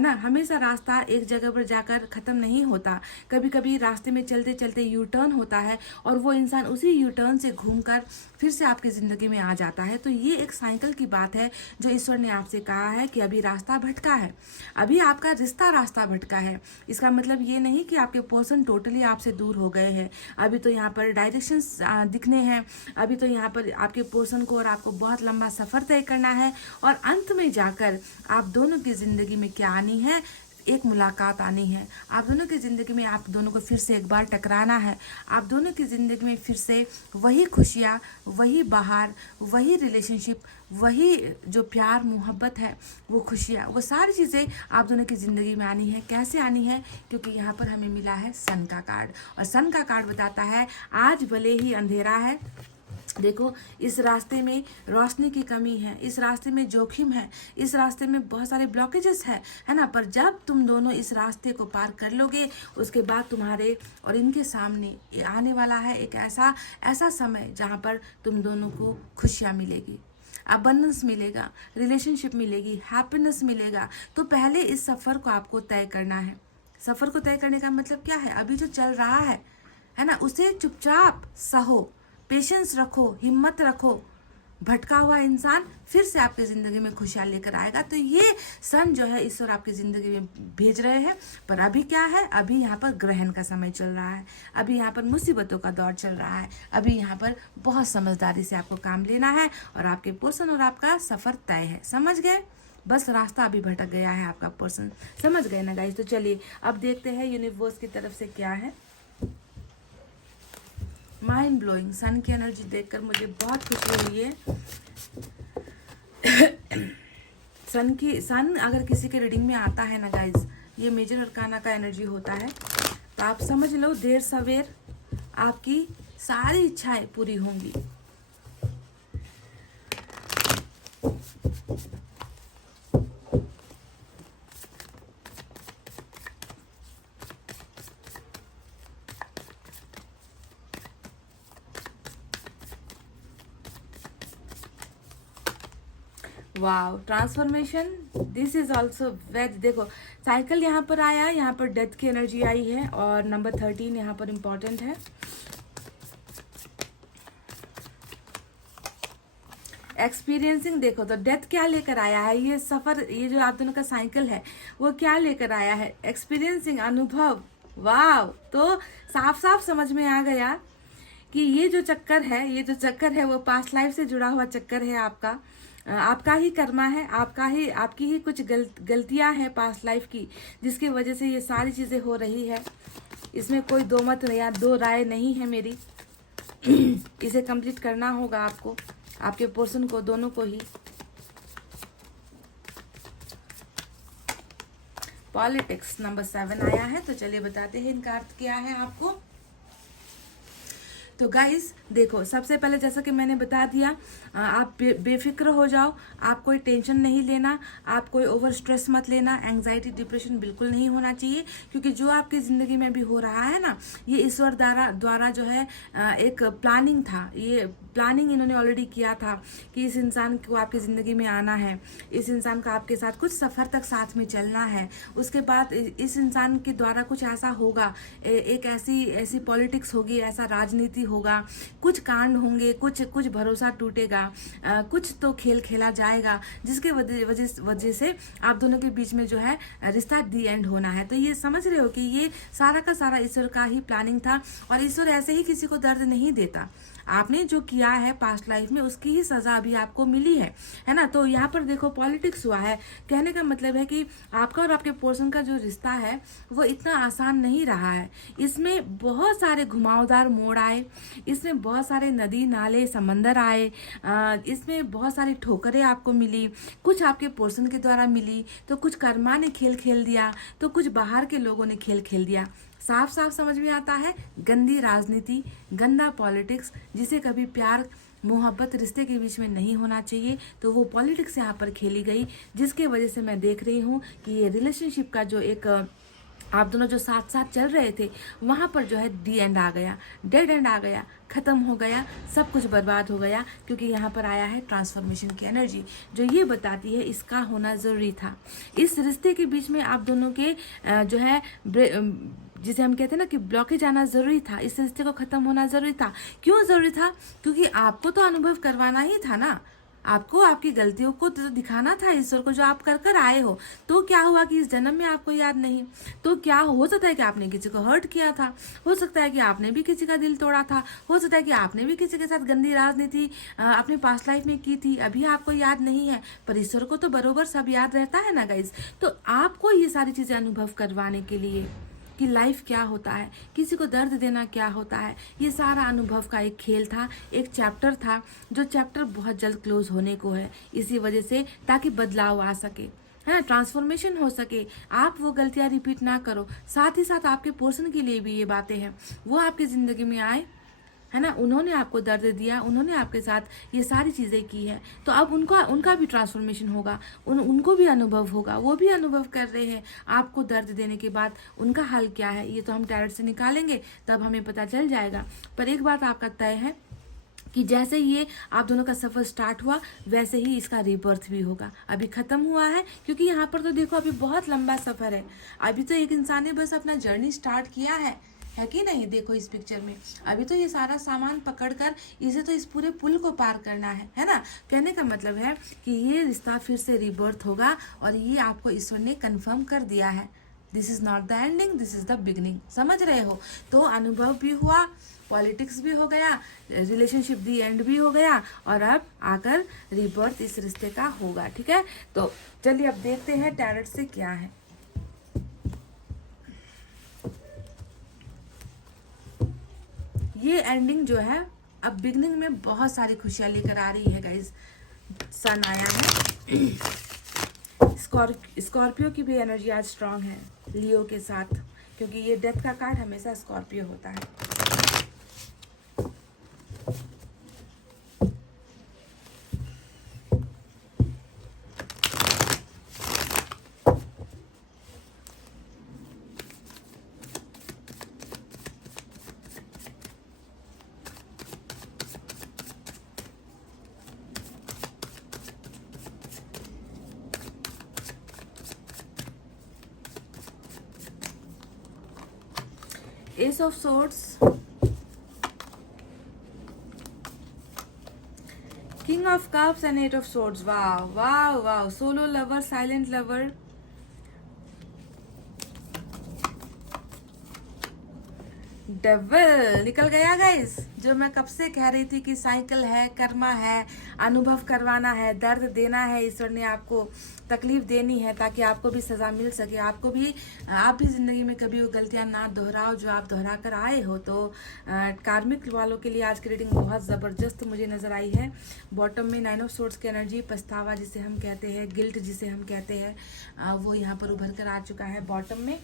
ना। हमेशा रास्ता एक जगह पर जाकर ख़त्म नहीं होता, कभी कभी रास्ते में चलते चलते यू टर्न होता है, और वो इंसान उसी यू टर्न से घूमकर फिर से आपकी ज़िंदगी में आ जाता है। तो ये एक साइकिल की बात है जो ईश्वर ने आपसे कहा है कि अभी रास्ता भटका है, अभी आपका रिश्ता रास्ता भटका है। इसका इसका मतलब ये नहीं कि आपके पर्सन टोटली आपसे दूर हो गए हैं। अभी तो यहाँ पर डायरेक्शंस दिखने हैं, अभी तो यहाँ पर आपके पर्सन को और आपको बहुत लंबा सफ़र तय करना है, और अंत में जाकर आप दोनों की ज़िंदगी में क्या आनी है, एक मुलाकात आनी है। आप दोनों की ज़िंदगी में आप दोनों को फिर से एक बार टकराना है। आप दोनों की ज़िंदगी में फिर से वही खुशियाँ, वही बहार, वही रिलेशनशिप, वही जो प्यार मोहब्बत है, वो खुशियाँ, वो सारी चीज़ें आप दोनों की ज़िंदगी में आनी है। कैसे आनी है? क्योंकि यहाँ पर हमें मिला है सन का कार्ड, और सन का कार्ड बताता है आज भले ही अंधेरा है, देखो इस रास्ते में रोशनी की कमी है, इस रास्ते में जोखिम है, इस रास्ते में बहुत सारे ब्लॉकेजेस है ना, पर जब तुम दोनों इस रास्ते को पार कर लोगे, उसके बाद तुम्हारे और इनके सामने आने वाला है एक ऐसा समय जहाँ पर तुम दोनों को खुशियाँ मिलेगी, अबंडेंस मिलेगा, रिलेशनशिप मिलेगी, हैप्पीनेस मिलेगा। तो पहले इस सफ़र को आपको तय करना है। सफ़र को तय करने का मतलब क्या है? अभी जो चल रहा है ना, उसे चुपचाप सहो, पेशेंस रखो, हिम्मत रखो। भटका हुआ इंसान फिर से आपकी ज़िंदगी में खुशियाँ लेकर आएगा। तो ये सन जो है ईश्वर आपकी ज़िंदगी में भेज रहे हैं। पर अभी क्या है? अभी यहाँ पर ग्रहण का समय चल रहा है, अभी यहाँ पर मुसीबतों का दौर चल रहा है, अभी यहाँ पर बहुत समझदारी से आपको काम लेना है, और आपके पर्सन और आपका सफ़र तय है। समझ गए? बस रास्ता अभी भटक गया है आपका पर्सन। समझ गए ना गाइस? तो चलिए अब देखते हैं यूनिवर्स की तरफ से क्या है। माइंड ब्लोइंग सन की एनर्जी देखकर मुझे बहुत खुशी हुई है। सन अगर किसी के रीडिंग में आता है ना गाइज, ये मेजर अरकाना का एनर्जी होता है, तो आप समझ लो देर सवेर आपकी सारी इच्छाएं पूरी होंगी। Wow, transformation, this is also very, देखो साइकिल यहाँ पर आया, यहाँ पर डेथ की एनर्जी आई है, और नंबर 13 यहाँ पर इम्पॉर्टेंट है। एक्सपीरियंसिंग, देखो तो डेथ क्या लेकर आया है, ये सफ़र, ये जो आप दोनों का साइकिल है वो क्या लेकर आया है? एक्सपीरियंसिंग, अनुभव। वाह, तो साफ साफ समझ में आ गया कि ये जो चक्कर है वो पास्ट लाइफ से जुड़ा हुआ चक्कर है। आपका ही कर्मा है, आपकी ही कुछ गलतियां हैं पास्ट लाइफ की, जिसकी वजह से ये सारी चीज़ें हो रही है। इसमें कोई दो मत या दो राय नहीं है मेरी। इसे कंप्लीट करना होगा आपको, आपके पर्सन को, दोनों को ही। पॉलिटिक्स नंबर 7 आया है, तो चलिए बताते हैं इनका अर्थ क्या है आपको। तो गाइस देखो, सबसे पहले जैसा कि मैंने बता दिया, आप बेफिक्र हो जाओ, आप कोई टेंशन नहीं लेना, आप कोई ओवर स्ट्रेस मत लेना, एंजाइटी डिप्रेशन बिल्कुल नहीं होना चाहिए, क्योंकि जो आपकी ज़िंदगी में भी हो रहा है ना, ये ईश्वर द्वारा जो है एक प्लानिंग था। ये प्लानिंग इन्होंने ऑलरेडी किया था कि इस इंसान को आपकी ज़िंदगी में आना है, इस इंसान का आपके साथ कुछ सफ़र तक साथ में चलना है, उसके बाद इस इंसान के द्वारा कुछ ऐसा होगा, एक ऐसी पॉलिटिक्स होगी, ऐसा राजनीति होगा, कुछ कांड होंगे, कुछ भरोसा टूटेगा, कुछ तो खेल खेला जाएगा, जिसके वजह से आप दोनों के बीच में जो है रिश्ता दी एंड होना है। तो ये समझ रहे हो कि ये सारा का सारा ईश्वर का ही प्लानिंग था, और ईश्वर ऐसे ही किसी को दर्द नहीं देता। आपने जो किया है पास्ट लाइफ में उसकी ही सज़ा अभी आपको मिली है ना। तो यहाँ पर देखो पॉलिटिक्स हुआ है, कहने का मतलब है कि आपका और आपके पर्सन का जो रिश्ता है वो इतना आसान नहीं रहा है। इसमें बहुत सारे घुमावदार मोड़ आए, इसमें बहुत सारे नदी नाले समंदर आए, इसमें बहुत सारी ठोकरें आपको मिली, कुछ आपके पर्सन के द्वारा मिली, तो कुछ कर्मा ने खेल खेल दिया, तो कुछ बाहर के लोगों ने खेल खेल दिया। साफ साफ समझ में आता है गंदी राजनीति, गंदा पॉलिटिक्स, जिसे कभी प्यार मोहब्बत रिश्ते के बीच में नहीं होना चाहिए, तो वो पॉलिटिक्स यहाँ पर खेली गई, जिसके वजह से मैं देख रही हूँ कि ये रिलेशनशिप का जो एक आप दोनों जो साथ साथ चल रहे थे वहाँ पर जो है डी एंड आ गया, डेड एंड आ गया, ख़त्म हो गया, सब कुछ बर्बाद हो गया, क्योंकि यहाँ पर आया है ट्रांसफॉर्मेशन की एनर्जी, जो ये बताती है इसका होना ज़रूरी था। इस रिश्ते के बीच में आप दोनों के जो है जिसे हम कहते हैं ना कि ब्लॉकेज आना ज़रूरी था, इस रिश्ते को ख़त्म होना ज़रूरी था। क्यों ज़रूरी था? क्योंकि आपको तो अनुभव करवाना ही था ना, आपको आपकी गलतियों को तो दिखाना था ईश्वर को, जो आप कर कर आए हो। तो क्या हुआ कि इस जन्म में आपको याद नहीं? तो क्या हो सकता है कि आपने किसी को हर्ट किया था, हो सकता है कि आपने भी किसी का दिल तोड़ा था, हो सकता है कि आपने भी किसी के साथ गंदी राजनीति अपने पास्ट लाइफ में की थी, अभी आपको याद नहीं है, पर ईश्वर को तो बरोबर सब याद रहता है ना गाइज। तो आपको ये सारी चीजें अनुभव करवाने के लिए कि लाइफ क्या होता है, किसी को दर्द देना क्या होता है, ये सारा अनुभव का एक खेल था, एक चैप्टर था, जो चैप्टर बहुत जल्द क्लोज होने को है। इसी वजह से ताकि बदलाव आ सके, है ना, ट्रांसफॉर्मेशन हो सके, आप वो गलतियां रिपीट ना करो। साथ ही साथ आपके पोर्सन के लिए भी ये बातें हैं, वो आपकी ज़िंदगी में आए, है ना, उन्होंने आपको दर्द दिया, उन्होंने आपके साथ ये सारी चीज़ें की है, तो अब उनका भी ट्रांसफॉर्मेशन होगा, उनको भी अनुभव होगा, वो भी अनुभव कर रहे हैं आपको दर्द देने के बाद उनका हल क्या है, ये तो हम टैरेट से निकालेंगे तब हमें पता चल जाएगा। पर एक बात आपका तय है कि जैसे ये आप दोनों का सफ़र स्टार्ट हुआ वैसे ही इसका रीबर्थ भी होगा। अभी ख़त्म हुआ है, क्योंकि यहाँ पर तो देखो अभी बहुत लंबा सफ़र है, अभी तो एक इंसान ने बस अपना जर्नी स्टार्ट किया है कि नहीं? देखो इस पिक्चर में अभी तो ये सारा सामान पकड़कर इसे तो इस पूरे पुल को पार करना है ना। कहने का मतलब है कि ये रिश्ता फिर से रिबर्थ होगा, और ये आपको ईश्वर ने कंफर्म कर दिया है। This is not the ending, this is the beginning. समझ रहे हो? तो अनुभव भी हुआ, पॉलिटिक्स भी हो गया, रिलेशनशिप दी एंड भी हो गया, और अब आकर रिबर्थ इस रिश्ते का होगा। ठीक है, तो चलिए अब देखते हैं टैरेट से क्या है। ये एंडिंग जो है अब बिगनिंग में बहुत सारी खुशियां लेकर आ रही है गाइज। सन आया है, स्कॉर्पियो की भी एनर्जी आज स्ट्रांग है लियो के साथ, क्योंकि ये डेथ का कार्ड हमेशा स्कॉर्पियो होता है। Ace of Swords, King of Cups and Eight of Swords. Wow, wow, wow. Solo lover, silent lover. Double निकल गया गाइस, जो मैं कब से कह रही थी कि साइकिल है, कर्मा है, अनुभव करवाना है, दर्द देना है, ईश्वर ने आपको तकलीफ देनी है ताकि आपको भी सजा मिल सके, आपको भी आप भी जिंदगी में कभी वो गलतियां ना दोहराओ जो आप दोहरा कर आए हो। तो कार्मिक वालों के लिए आज की रीडिंग बहुत ज़बरदस्त मुझे नज़र आई है। बॉटम में 9 ऑफ सोर्ड्स की एनर्जी, पछतावा जिसे हम कहते हैं, गिल्ट जिसे हम कहते हैं, वो यहाँ पर उभर कर आ चुका है बॉटम में।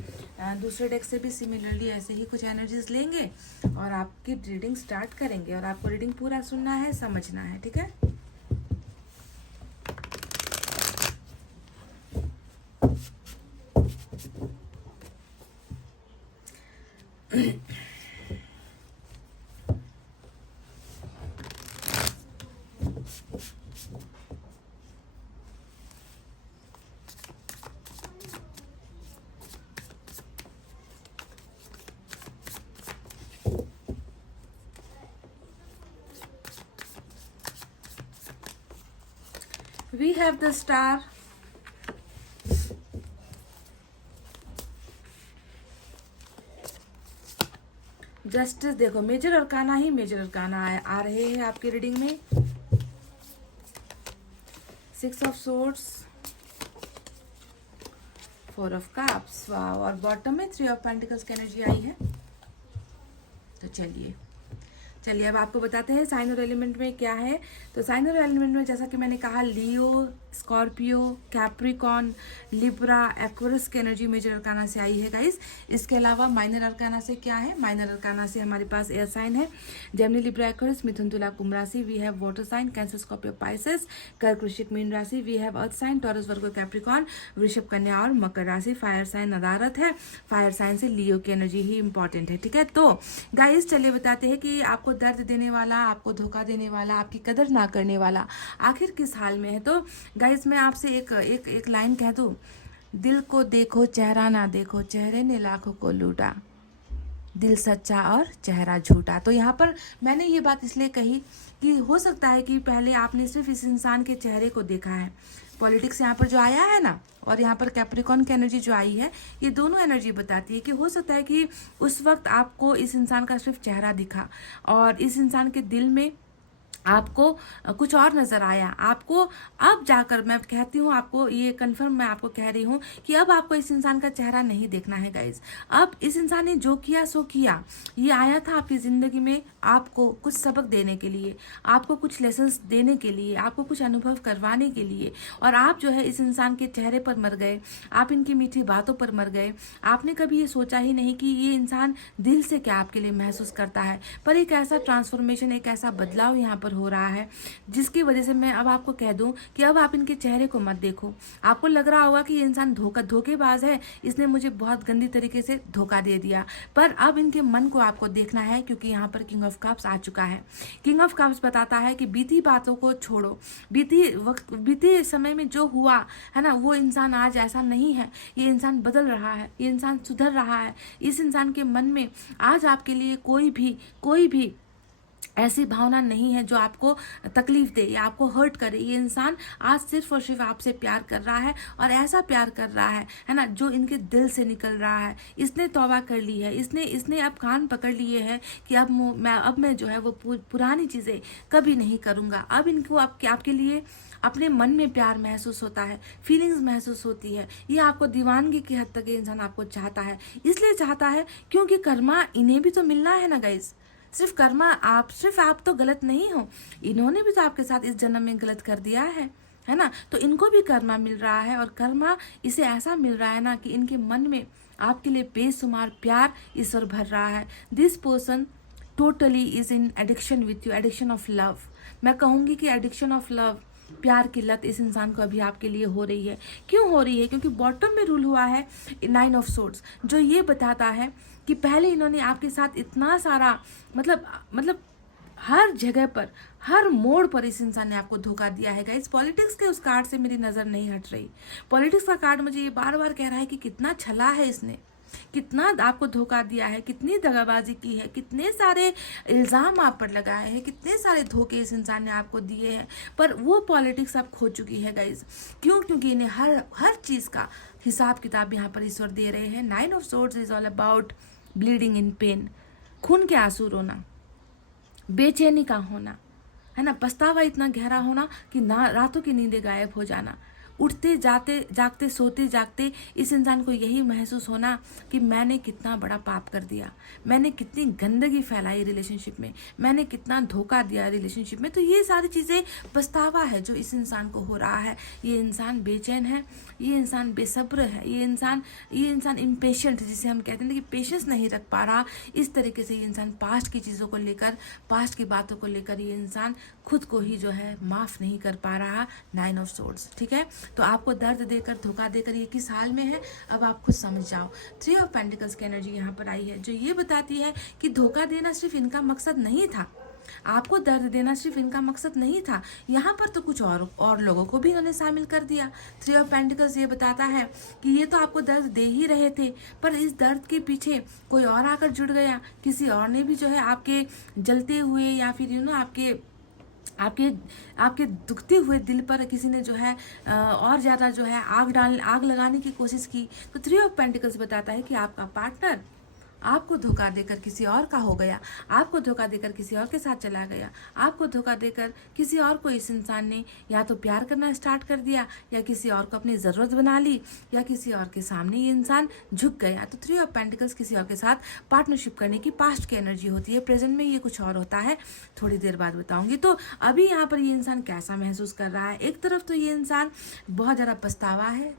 दूसरे डेक से भी सिमिलरली ऐसे ही कुछ एनर्जीज लेंगे और आपकी रीडिंग स्टार्ट करेंगे, और आपको रीडिंग पूरा सुनना है, समझना है। ठीक है, we have the star, justice. देखो मेजर अरकाना ही मेजर अरकाना आ रहे हैं आपकी रीडिंग में। 6 ऑफ सोर्ड्स, 4 ऑफ कप्स, वाह, और बॉटम में 3 ऑफ पेंटिकल्स की एनर्जी आई है। तो चलिए अब आपको बताते हैं साइन और एलिमेंट में क्या है। तो साइन और एलिमेंट में जैसा कि मैंने कहा, लियो, स्कॉर्पियो, कैप्रिकॉन, लिब्रा, एक्वेरियस की एनर्जी मेजर अरकाना से आई है गाइस। इसके अलावा माइनर अरकाना से क्या है? माइनर अरकाना से हमारे पास एयर साइन है, Gemini, Libra, Aquarius, Mithun, Tula, Kumbh राशि। We have water sign, Cancer, Scorpio, Pisces, Kark, Vrishchik, Meen राशि। We have earth sign, Taurus, Virgo, Capricorn, Vrishabh, Kanya और मकर राशि। फायर साइन अदारत है, फायर साइन से लियो की एनर्जी ही इंपॉर्टेंट है। ठीक है, तो गाइस चलिए बताते हैं कि आपको दर्द देने वाला, आपको धोखा देने वाला, आपकी कदर ना करने वाला आखिर किस हाल में है। तो गाइस मैं आपसे एक लाइन कह दूं, दिल को देखो चेहरा ना देखो, चेहरे ने लाखों को लूटा। दिल सच्चा और चेहरा झूठा। तो यहाँ पर मैंने ये बात इसलिए कही कि हो सकता है कि पहले आपने सिर्फ इस इंसान के चेहरे को देखा है। पॉलिटिक्स यहाँ पर जो आया है ना, और यहाँ पर कैप्रिकॉर्न की एनर्जी जो आई है, ये दोनों एनर्जी बताती है कि हो सकता है कि उस वक्त आपको इस इंसान का सिर्फ चेहरा दिखा और इस इंसान के दिल में आपको कुछ और नज़र आया। आपको अब जाकर, मैं कहती हूँ आपको, ये कंफर्म मैं आपको कह रही हूँ कि अब आपको इस इंसान का चेहरा नहीं देखना है गाइज। अब इस इंसान ने जो किया सो किया। ये आया था आपकी ज़िंदगी में आपको कुछ सबक देने के लिए, आपको कुछ लेसन्स देने के लिए, आपको कुछ अनुभव करवाने के लिए, और आप जो है इस इंसान के चेहरे पर मर गए, आप इनकी मीठी बातों पर मर गए। आपने कभी ये सोचा ही नहीं कि ये इंसान दिल से क्या आपके लिए महसूस करता है। पर एक ऐसा ट्रांसफॉर्मेशन, एक ऐसा बदलाव यहाँ पर हो रहा है जिसकी वजह से मैं अब आपको कह दूं कि अब आप इनके चेहरे को मत देखो। आपको लग रहा होगा कि ये इंसान धोखेबाज है, इसने मुझे बहुत गंदी तरीके से धोखा दे दिया। पर अब इनके मन को आपको देखना है, क्योंकि यहाँ पर किंग ऑफ कप्स आ चुका है। किंग ऑफ कप्स बताता है कि बीती बातों को छोड़ो, बीते समय में जो हुआ है ना, वो इंसान आज ऐसा नहीं है। ये इंसान बदल रहा है, ये इंसान सुधर रहा है। इस इंसान के मन में आज आपके लिए कोई भी ऐसी भावना नहीं है जो आपको तकलीफ दे या आपको हर्ट करे। ये इंसान आज सिर्फ और सिर्फ आपसे प्यार कर रहा है, और ऐसा प्यार कर रहा है ना, जो इनके दिल से निकल रहा है। इसने तौबा कर ली है, इसने अब कान पकड़ लिए है कि अब मैं जो है वो पुरानी चीज़ें कभी नहीं करूँगा। अब इनको आपके लिए अपने मन में प्यार महसूस होता है, फीलिंग्स महसूस होती है। ये आपको दीवानगी की हद तक ये इंसान आपको चाहता है। इसलिए चाहता है क्योंकि कर्मा इन्हें भी तो मिलना है ना गाइज। सिर्फ कर्मा सिर्फ आप तो गलत नहीं हो, इन्होंने भी तो आपके साथ इस जन्म में गलत कर दिया है ना। तो इनको भी कर्मा मिल रहा है, और कर्मा इसे ऐसा मिल रहा है ना कि इनके मन में आपके लिए बेशुमार प्यार ईश्वर भर रहा है। This person totally is in addiction with you, addiction of love. मैं कहूँगी कि एडिक्शन ऑफ लव, प्यार की लत इस इंसान को अभी आपके लिए हो रही है। क्यों हो रही है? क्योंकि बॉटम में रूल हुआ है 9 ऑफ सोर्ड्स, जो ये बताता है कि पहले इन्होंने आपके साथ इतना सारा मतलब हर जगह पर, हर मोड़ पर इस इंसान ने आपको धोखा दिया है गाइस। पॉलिटिक्स के उस कार्ड से मेरी नज़र नहीं हट रही। पॉलिटिक्स का कार्ड मुझे ये बार बार कह रहा है कि कितना छला है इसने, कितना आपको धोखा दिया है, कितनी दगाबाजी की है, कितने सारे इल्ज़ाम आप पर लगाए हैं, कितने सारे धोखे इस इंसान ने आपको दिए हैं। पर वो पॉलिटिक्स अब खो चुकी है गाइज। क्यों? क्योंकि इन्हें हर चीज़ का हिसाब किताब यहाँ पर ईश्वर दे रहे हैं। 9 of swords is all about bleeding in pen, खून के आंसू रोना, बेचैनी का होना, है ना, पछतावा इतना गहरा होना कि ना रातों की नींदें गायब हो जाना, उठते जागते सोते जागते इस इंसान को यही महसूस होना कि मैंने कितना बड़ा पाप कर दिया, मैंने कितनी गंदगी फैलाई रिलेशनशिप में, मैंने कितना धोखा दिया रिलेशनशिप में। तो ये सारी चीज़ें पछतावा है जो इस इंसान को हो रहा है। ये इंसान बेचैन है, ये इंसान बेसब्र है, ये इंसान इम्पेशेंट, जिसे हम कहते हैं कि पेशेंस नहीं रख पा रहा। इस तरीके से ये इंसान पास्ट की चीज़ों को लेकर, पास्ट की बातों को लेकर ये इंसान खुद को ही जो है माफ़ नहीं कर पा रहा। 9 ऑफ सोर्ड्स, ठीक है। तो आपको दर्द देकर, धोखा देकर ये किस हाल में है, अब आप खुद समझ जाओ। 3 ऑफ पेंटिकल्स की एनर्जी यहाँ पर आई है, जो ये बताती है कि धोखा देना सिर्फ इनका मकसद नहीं था, आपको दर्द देना सिर्फ इनका मकसद नहीं था। यहाँ पर तो कुछ और लोगों को भी इन्होंने शामिल कर दिया। 3 ऑफ पेंटिकल्स ये बताता है कि ये तो आपको दर्द दे ही रहे थे, पर इस दर्द के पीछे कोई और आकर जुड़ गया, किसी और ने भी जो है आपके जलते हुए या फिर आपके दुखते हुए दिल पर किसी ने जो है और ज़्यादा जो है आग लगाने की कोशिश की। तो 3 ऑफ पेंटिकल्स बताता है कि आपका पार्टनर आपको धोखा देकर किसी और का हो गया, आपको धोखा देकर किसी और के साथ चला गया, आपको धोखा देकर किसी और को इस इंसान ने या तो प्यार करना स्टार्ट कर दिया, या किसी और को अपनी ज़रूरत बना ली, या किसी और के सामने ये इंसान झुक गया। तो 3 ऑफ पेंटिकल्स किसी और के साथ पार्टनरशिप करने की पास्ट की एनर्जी होती है। प्रेजेंट में ये कुछ और होता है, थोड़ी देर बाद बताऊंगी। तो अभी यहाँ पर ये इंसान कैसा महसूस कर रहा है? एक तरफ तो ये इंसान बहुत ज़्यादा पछतावा है,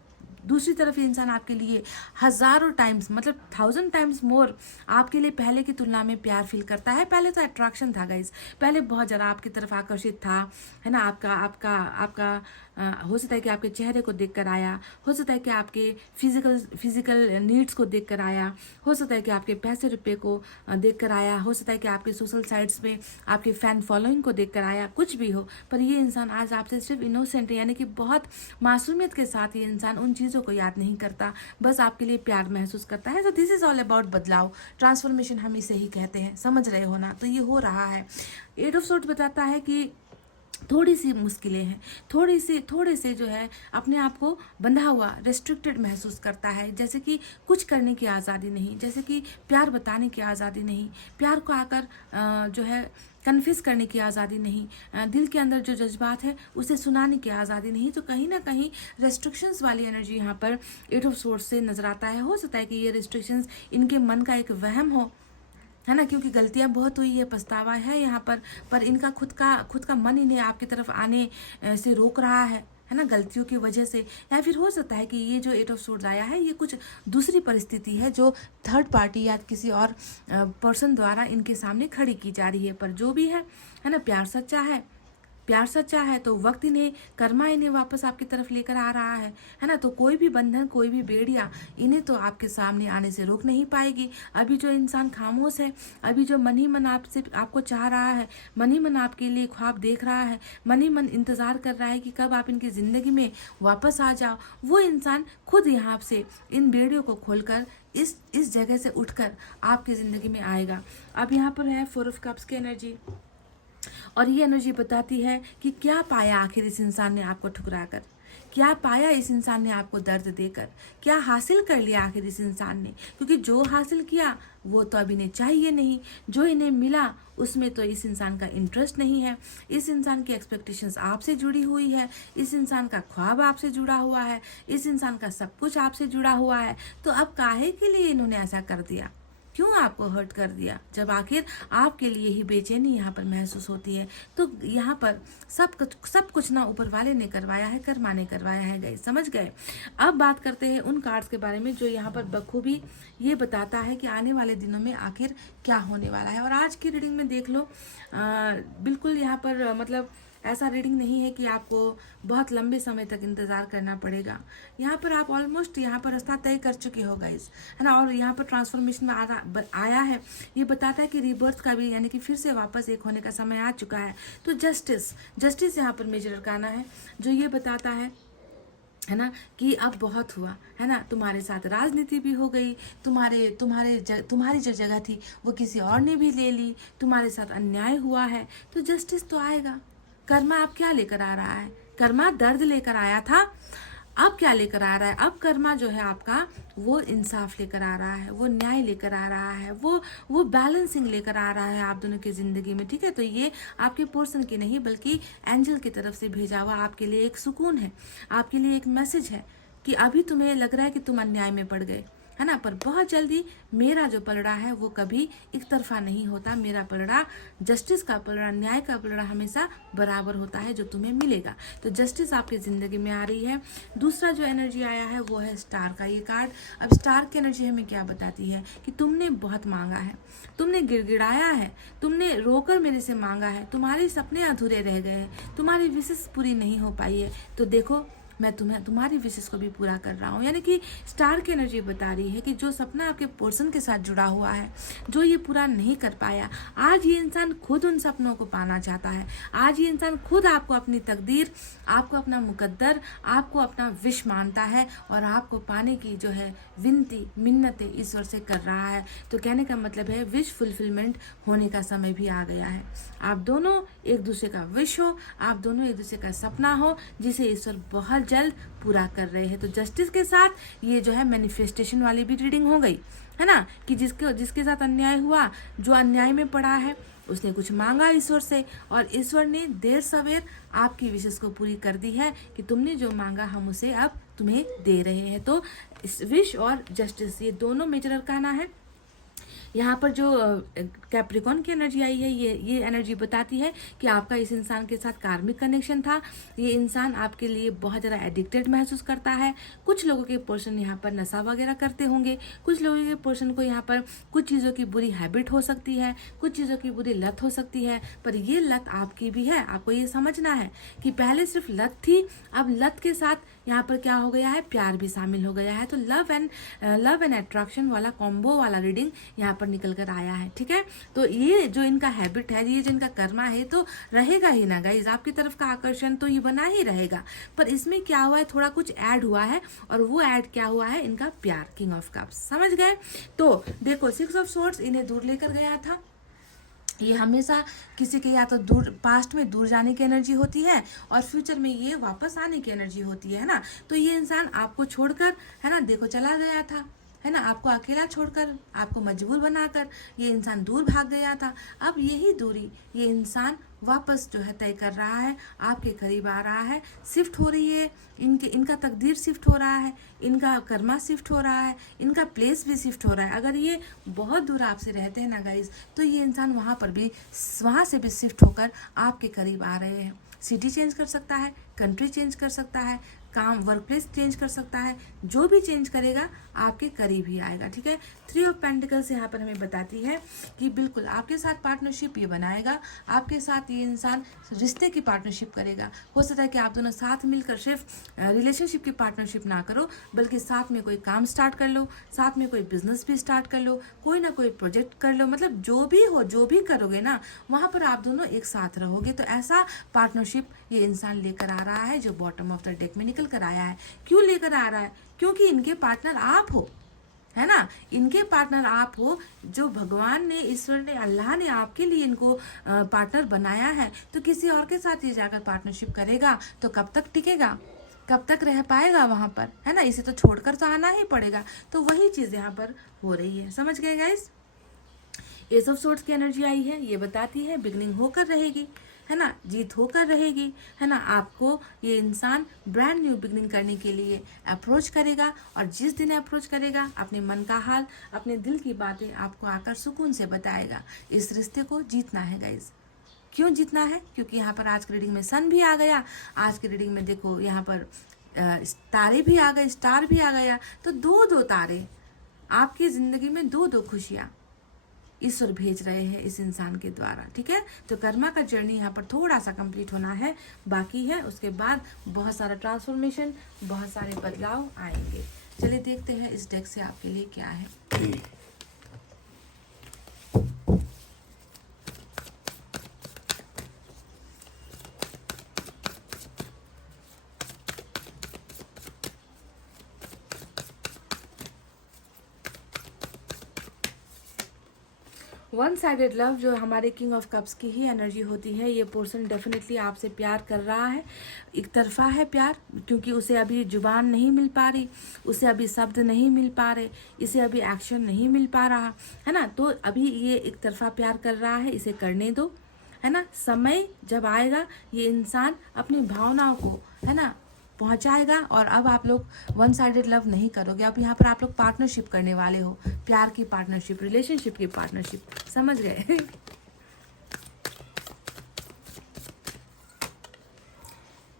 दूसरी तरफ ये इंसान आपके लिए हज़ारों टाइम्स, मतलब 1000 टाइम्स मोर आपके लिए पहले की तुलना में प्यार फील करता है। पहले तो अट्रैक्शन था गाइज, पहले बहुत ज़्यादा आपकी तरफ आकर्षित था, है ना। आपका हो सकता है कि आपके चेहरे को देखकर आया, हो सकता है कि आपके फिजिकल नीड्स को देखकर आया, हो सकता है कि आपके पैसे रुपये को देखकर आया, हो सकता है कि आपके सोशल साइट्स में आपके फैन फॉलोइंग को देखकर आया, कुछ भी हो। पर ये इंसान आज आपसे सिर्फ इनोसेंट है, यानी कि बहुत मासूमियत के साथ ये इंसान उन चीज़ों को याद नहीं करता, बस आपके लिए प्यार महसूस करता है। तो दिस इज़ ऑल अबाउट बदलाव, ट्रांसफॉर्मेशन हम इसे ही कहते हैं, समझ रहे हो ना। तो ये हो रहा है। 8 ऑफ सोर्ड्स बताता है कि थोड़ी सी मुश्किलें हैं, थोड़े से जो है अपने आप को बंधा हुआ, रेस्ट्रिक्टेड महसूस करता है, जैसे कि कुछ करने की आज़ादी नहीं, जैसे कि प्यार बताने की आज़ादी नहीं, प्यार को आकर जो है कन्फेस करने की आज़ादी नहीं, दिल के अंदर जो जज्बात है उसे सुनाने की आज़ादी नहीं। तो कहीं ना कहीं रेस्ट्रिक्शंस वाली एनर्जी यहाँ पर 8 ऑफ सोर्ड्स से नजर आता है। हो सकता है कि ये रेस्ट्रिक्शंस इनके मन का एक वहम हो, है ना, क्योंकि गलतियां बहुत हुई है, पछतावा है यहाँ पर इनका खुद का मन इन्हें आपकी तरफ आने से रोक रहा है ना, गलतियों की वजह से। या फिर हो सकता है कि ये जो 8 ऑफ सोर्ड्स आया है ये कुछ दूसरी परिस्थिति है जो थर्ड पार्टी या किसी और पर्सन द्वारा इनके सामने खड़ी की जा रही है। पर जो भी है ना, प्यार सच्चा है तो वक्त इन्हें, कर्मा इन्हें वापस आपकी तरफ लेकर आ रहा है ना। तो कोई भी बंधन, कोई भी बेड़िया इन्हें तो आपके सामने आने से रोक नहीं पाएगी। अभी जो इंसान खामोश है, अभी जो मन ही मन आपको चाह रहा है, मन ही मन आपके लिए ख्वाब देख रहा है, मन ही मन इंतजार कर रहा है कि कब आप इनकी जिंदगी में वापस आ जाओ, वो इंसान खुद यहाँ से इन बेड़ियों को खोलकर इस जगह से उठकर आपकी जिंदगी में आएगा। अब यहाँ पर है 4 ऑफ कप्स की एनर्जी, और ये एनर्जी बताती है कि क्या पाया आखिर इस इंसान ने आपको ठुकराकर, क्या पाया इस इंसान ने आपको दर्द देकर, क्या हासिल कर लिया आखिर इस इंसान ने। क्योंकि जो हासिल किया वो तो अब इन्हें चाहिए नहीं, जो इन्हें मिला उसमें तो इस इंसान का इंटरेस्ट नहीं है। इस इंसान की एक्सपेक्टेशंस आपसे जुड़ी हुई है, इस इंसान का ख्वाब आपसे जुड़ा हुआ है, इस इंसान का सब कुछ आपसे जुड़ा हुआ है। तो अब काहे के लिए इन्होंने ऐसा कर दिया, क्यों आपको हर्ट कर दिया, जब आखिर आपके लिए ही बेचैनी यहाँ पर महसूस होती है। तो यहाँ पर सब कुछ ना ऊपर वाले ने करवाया है, कर्मा ने करवाया है। गए, समझ गए। अब बात करते हैं उन कार्ड्स के बारे में जो यहाँ पर बखूबी ये बताता है कि आने वाले दिनों में आखिर क्या होने वाला है। और आज की रीडिंग में देख लो, बिल्कुल यहाँ पर मतलब ऐसा रीडिंग नहीं है कि आपको बहुत लंबे समय तक इंतज़ार करना पड़ेगा। यहाँ पर आप ऑलमोस्ट यहाँ पर रास्ता तय कर चुके हो गाइस, है ना। और यहाँ पर ट्रांसफॉर्मेशन में आया है, ये बताता है कि रिबर्थ का भी, यानी कि फिर से वापस एक होने का समय आ चुका है। तो जस्टिस यहाँ पर मेजर अरकाना है जो ये बताता है ना कि अब बहुत हुआ, है ना। तुम्हारे साथ राजनीति भी हो गई, तुम्हारी जो जगह थी वो किसी और ने भी ले ली, तुम्हारे साथ अन्याय हुआ है, तो जस्टिस तो आएगा। कर्मा अब क्या लेकर आ रहा है, कर्मा दर्द लेकर आया था, अब क्या लेकर आ रहा है, अब कर्मा जो है आपका वो इंसाफ लेकर आ रहा है, वो न्याय लेकर आ रहा है, वो बैलेंसिंग लेकर आ रहा है आप दोनों की जिंदगी में, ठीक है। तो ये आपके पर्सन की नहीं बल्कि एंजल की तरफ से भेजा हुआ आपके लिए एक सुकून है, आपके लिए एक मैसेज है कि अभी तुम्हें लग रहा है कि तुम अन्याय में पड़ गए, है ना, पर बहुत जल्दी मेरा जो पलड़ा है वो कभी एक तरफा नहीं होता। मेरा पलड़ा, जस्टिस का पलड़ा, न्याय का पलड़ा हमेशा बराबर होता है जो तुम्हें मिलेगा। तो जस्टिस आपकी जिंदगी में आ रही है। दूसरा जो एनर्जी आया है वो है स्टार का ये कार्ड। अब स्टार की एनर्जी हमें क्या बताती है कि तुमने बहुत मांगा है, तुमने गिड़गिड़ाया है, तुमने रोकर मेरे से मांगा है, तुम्हारे सपने अधूरे रह गए हैं, तुम्हारी विशेष पूरी नहीं हो पाई है, तो देखो मैं तुम्हारी विशेष को भी पूरा कर रहा हूँ। यानी कि स्टार की एनर्जी बता रही है कि जो सपना आपके पर्सन के साथ जुड़ा हुआ है, जो ये पूरा नहीं कर पाया, आज ये इंसान खुद उन सपनों को पाना चाहता है। आज ये इंसान खुद आपको अपनी तकदीर, आपको अपना मुकद्दर, आपको अपना विश मानता है और आपको पाने की जो है विनती, मिन्नतें ईश्वर से कर रहा है। तो कहने का मतलब है विश फुलफिलमेंट होने का समय भी आ गया है। आप दोनों एक दूसरे का विश हो, आप दोनों एक दूसरे का सपना हो, जिसे ईश्वर बहुत जल्द पूरा कर रहे हैं। तो जस्टिस के साथ ये जो है मैनिफेस्टेशन वाली भी रीडिंग हो गई, है ना, कि जिसके साथ अन्याय हुआ, जो अन्याय में पड़ा है, उसने कुछ मांगा ईश्वर से और ईश्वर ने देर सवेर आपकी विशेष को पूरी कर दी है कि तुमने जो मांगा हम उसे अब तुम्हें दे रहे हैं। तो विश और जस्टिस ये दोनों मेजर अरकाना है। यहाँ पर जो कैप्रिकॉन की एनर्जी आई है, ये एनर्जी बताती है कि आपका इस इंसान के साथ कार्मिक कनेक्शन था। ये इंसान आपके लिए बहुत ज़्यादा एडिक्टेड महसूस करता है। कुछ लोगों के पर्सन यहाँ पर नशा वगैरह करते होंगे, कुछ लोगों के पर्सन को यहाँ पर कुछ चीज़ों की बुरी हैबिट हो सकती है, कुछ चीज़ों की बुरी लत हो सकती है, पर ये लत आपकी भी है। आपको ये समझना है कि पहले सिर्फ लत थी, अब लत के साथ यहाँ पर क्या हो गया है, प्यार भी शामिल हो गया है। तो लव एंड अट्रैक्शन वाला कॉम्बो वाला रीडिंग यहाँ पर निकल कर आया है, ठीक है। तो ये जो इनका हैबिट है, ये जो इनका कर्मा है, तो रहेगा ही ना गाइज, आपकी तरफ का आकर्षण तो ये बना ही रहेगा। पर इसमें क्या हुआ है, थोड़ा कुछ ऐड हुआ है, और वो ऐड क्या हुआ है, इनका प्यार, किंग ऑफ कप्स, समझ गए। तो देखो 6 ऑफ सोर्ड्स इन्हें दूर लेकर गया था। ये हमेशा किसी के या तो दूर पास्ट में दूर जाने की एनर्जी होती है, और फ्यूचर में ये वापस आने की एनर्जी होती है ना। तो ये इंसान आपको छोड़कर, है ना, देखो चला गया था, है ना, आपको अकेला छोड़कर, आपको मजबूर बनाकर ये इंसान दूर भाग गया था। अब यही दूरी ये इंसान वापस जो है तय कर रहा है, आपके करीब आ रहा है, शिफ्ट हो रही है, इनका तकदीर शिफ्ट हो रहा है, इनका कर्मा शिफ्ट हो रहा है, इनका प्लेस भी शिफ्ट हो रहा है। अगर ये बहुत दूर आपसे रहते हैं ना गाइज, तो ये इंसान वहाँ से भी शिफ्ट होकर आपके करीब आ रहे हैं। सिटी चेंज कर सकता है, कंट्री चेंज कर सकता है, काम वर्क प्लेस चेंज कर सकता है, जो भी चेंज करेगा आपके करीब ही आएगा, ठीक है। 3 ऑफ पेंटिकल्स यहाँ पर हमें बताती है कि बिल्कुल आपके साथ पार्टनरशिप ये बनाएगा, आपके साथ ये इंसान रिश्ते की पार्टनरशिप करेगा। हो सकता है कि आप दोनों साथ मिलकर सिर्फ रिलेशनशिप की पार्टनरशिप ना करो, बल्कि साथ में कोई काम स्टार्ट कर लो, साथ में कोई बिजनेस भी स्टार्ट कर लो, कोई ना कोई प्रोजेक्ट कर लो, मतलब जो भी हो, जो भी करोगे ना, वहाँ पर आप दोनों एक साथ रहोगे। तो ऐसा पार्टनरशिप ये इंसान लेकर आ रहा है, जो बॉटम ऑफ द डेक में निकल कर आया है। क्यों लेकर आ रहा है? क्योंकि इनके पार्टनर आप हो, है ना, इनके पार्टनर आप हो। जो भगवान ने, ईश्वर ने, अल्लाह ने आपके लिए इनको पार्टनर बनाया है, तो किसी और के साथ ये जाकर पार्टनरशिप करेगा तो कब तक टिकेगा, कब तक रह पाएगा वहाँ पर, है ना। इसे तो छोड़कर तो आना ही पड़ेगा। तो वही चीज़ यहाँ पर हो रही है, समझ गए गाइस। एस ऑफ सोर्ड्स की एनर्जी आई है, ये बताती है बिगनिंग होकर रहेगी, है ना, जीत होकर रहेगी, है ना। आपको ये इंसान ब्रांड न्यू बिगनिंग करने के लिए अप्रोच करेगा, और जिस दिन अप्रोच करेगा अपने मन का हाल, अपने दिल की बातें आपको आकर सुकून से बताएगा। इस रिश्ते को जीतना है गाइज। क्यों जीतना है? क्योंकि यहाँ पर आज की रीडिंग में सन भी आ गया, आज की रीडिंग में देखो यहाँ पर तारे भी आ गए, स्टार भी आ गया। तो 2 तारे आपकी ज़िंदगी में, 2 खुशियाँ ईश्वर भेज रहे हैं इस इंसान के द्वारा, ठीक है। तो कर्मा का जर्नी यहाँ पर थोड़ा सा कंप्लीट होना है, बाकी है। उसके बाद बहुत सारा ट्रांसफॉर्मेशन, बहुत सारे बदलाव आएंगे। चलिए देखते हैं इस डेक से आपके लिए क्या है। वन साइडेड लव जो हमारे किंग ऑफ कप्स की ही एनर्जी होती है। ये पर्सन डेफिनेटली आपसे प्यार कर रहा है, एक तरफा है प्यार, क्योंकि उसे अभी जुबान नहीं मिल पा रही, उसे अभी शब्द नहीं मिल पा रहे, इसे अभी एक्शन नहीं मिल पा रहा, है ना। तो अभी ये एक तरफा प्यार कर रहा है, इसे करने दो, है ना। समय जब आएगा ये इंसान अपनी भावनाओं को, है ना, पहुंचाएगा। और अब आप लोग वन साइडेड लव नहीं करोगे, अब यहाँ पर आप लोग पार्टनरशिप करने वाले हो, प्यार की पार्टनरशिप, रिलेशनशिप की पार्टनरशिप, समझ गए।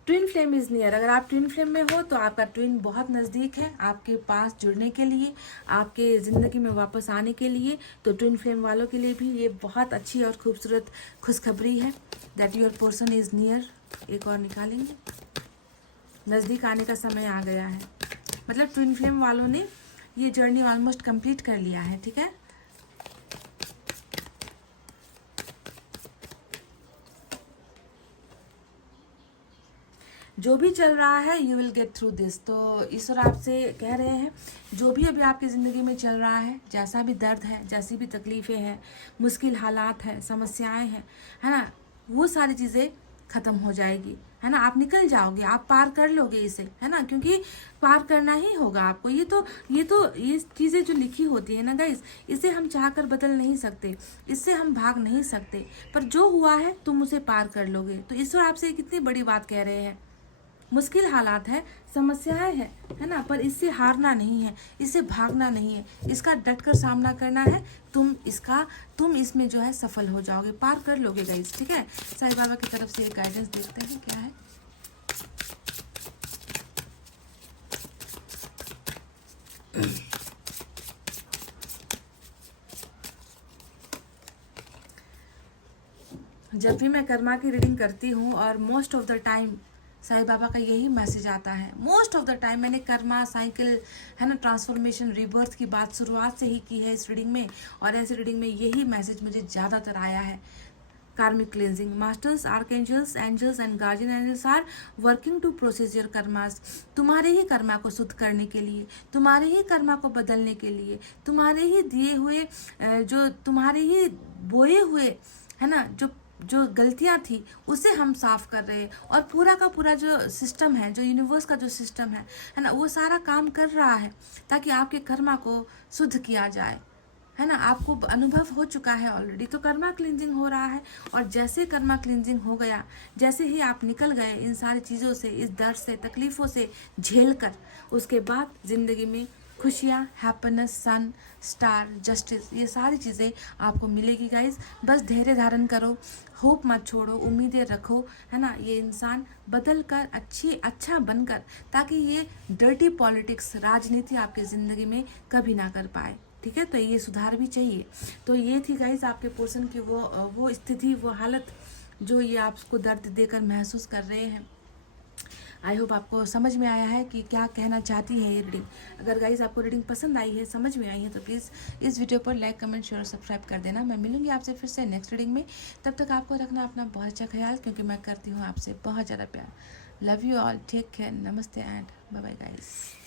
Twin flame is near. अगर आप ट्विन फ्लेम में हो तो आपका ट्विन बहुत नज़दीक है आपके पास जुड़ने के लिए, आपके ज़िंदगी में वापस आने के लिए। तो ट्विन फ्लेम वालों के लिए भी ये बहुत अच्छी और खूबसूरत खुशखबरी है, that your person is near. एक और निकालेंगे, नज़दीक आने का समय आ गया है, मतलब ट्विन फ्लेम वालों ने ये जर्नी ऑलमोस्ट कंप्लीट कर लिया है, ठीक है। जो भी चल रहा है you will get through this. तो ईश्वर आपसे कह रहे हैं जो भी अभी आपकी ज़िंदगी में चल रहा है, जैसा भी दर्द है, जैसी भी तकलीफ़ें हैं, मुश्किल हालात हैं, समस्याएं हैं, है ना, वो सारी चीज़ें ख़त्म हो जाएगी, है ना। आप निकल जाओगे, आप पार कर लोगे इसे, है ना, क्योंकि पार करना ही होगा आपको। ये चीज़ें जो लिखी होती है ना गाइस, इसे हम चाहकर बदल नहीं सकते, इससे हम भाग नहीं सकते, पर जो हुआ है तुम उसे पार कर लोगे। तो ईश्वर आपसे कितनी बड़ी बात कह रहे हैं, मुश्किल हालात है, समस्याएं हैं, है ना, पर इससे हारना नहीं है, इससे भागना नहीं है, इसका डटकर सामना करना है। तुम इसमें जो है सफल हो जाओगे, पार कर लोगे गाइस, ठीक है। साईं बाबा की तरफ से एक गाइडेंस देखते हैं क्या है। जब भी मैं कर्मा की रीडिंग करती हूँ और most of the time Sai Baba का यही मैसेज आता है। मोस्ट ऑफ द टाइम मैंने कर्मा साइकिल, है ना, ट्रांसफॉर्मेशन, रीबर्थ की बात शुरुआत से ही की है इस रीडिंग में, और ऐसे रीडिंग में यही मैसेज मुझे ज़्यादातर आया है। Karmic cleansing, masters, archangels, angels and guardian angels are working to process your karmas. तुम्हारे ही कर्मा को शुद्ध करने के लिए, तुम्हारे ही कर्मा को बदलने के लिए, तुम्हारे ही दिए हुए जो तुम्हारे ही बोए हुए, है ना, जो गलतियां थी उसे हम साफ कर रहे हैं। और पूरा का पूरा जो सिस्टम है, जो यूनिवर्स का जो सिस्टम है ना, वो सारा काम कर रहा है ताकि आपके कर्मा को शुद्ध किया जाए, है ना। आपको अनुभव हो चुका है ऑलरेडी, तो कर्मा क्लींजिंग हो रहा है। और जैसे कर्मा क्लींजिंग हो गया, जैसे ही आप निकल गए इन सारी चीज़ों से, इस दर्द से, तकलीफ़ों से झेल कर, उसके बाद ज़िंदगी में खुशियाँ, हैप्पीनेस, सन, स्टार, जस्टिस, ये सारी चीज़ें आपको मिलेगी गाइज। बस धैर्य धारण करो, होप मत छोड़ो, उम्मीदें रखो, है ना। ये इंसान बदल कर अच्छा बनकर, ताकि ये डर्टी पॉलिटिक्स, राजनीति आपके ज़िंदगी में कभी ना कर पाए, ठीक है। तो ये सुधार भी चाहिए। तो ये थी गाइज आपके पर्सन की वो स्थिति, वो हालत जो ये आपको दर्द देकर महसूस कर रहे हैं। आई होप आपको समझ में आया है कि क्या कहना चाहती है ये रीडिंग। अगर गाइज आपको रीडिंग पसंद आई है, समझ में आई है, तो प्लीज़ इस वीडियो पर लाइक, कमेंट, शेयर और सब्सक्राइब कर देना। मैं मिलूंगी आपसे फिर से नेक्स्ट रीडिंग में। तब तक आपको रखना अपना बहुत अच्छा ख्याल, क्योंकि मैं करती हूँ आपसे बहुत ज़्यादा प्यार। Love you all, take care, नमस्ते एंड बाय बाय गाइज।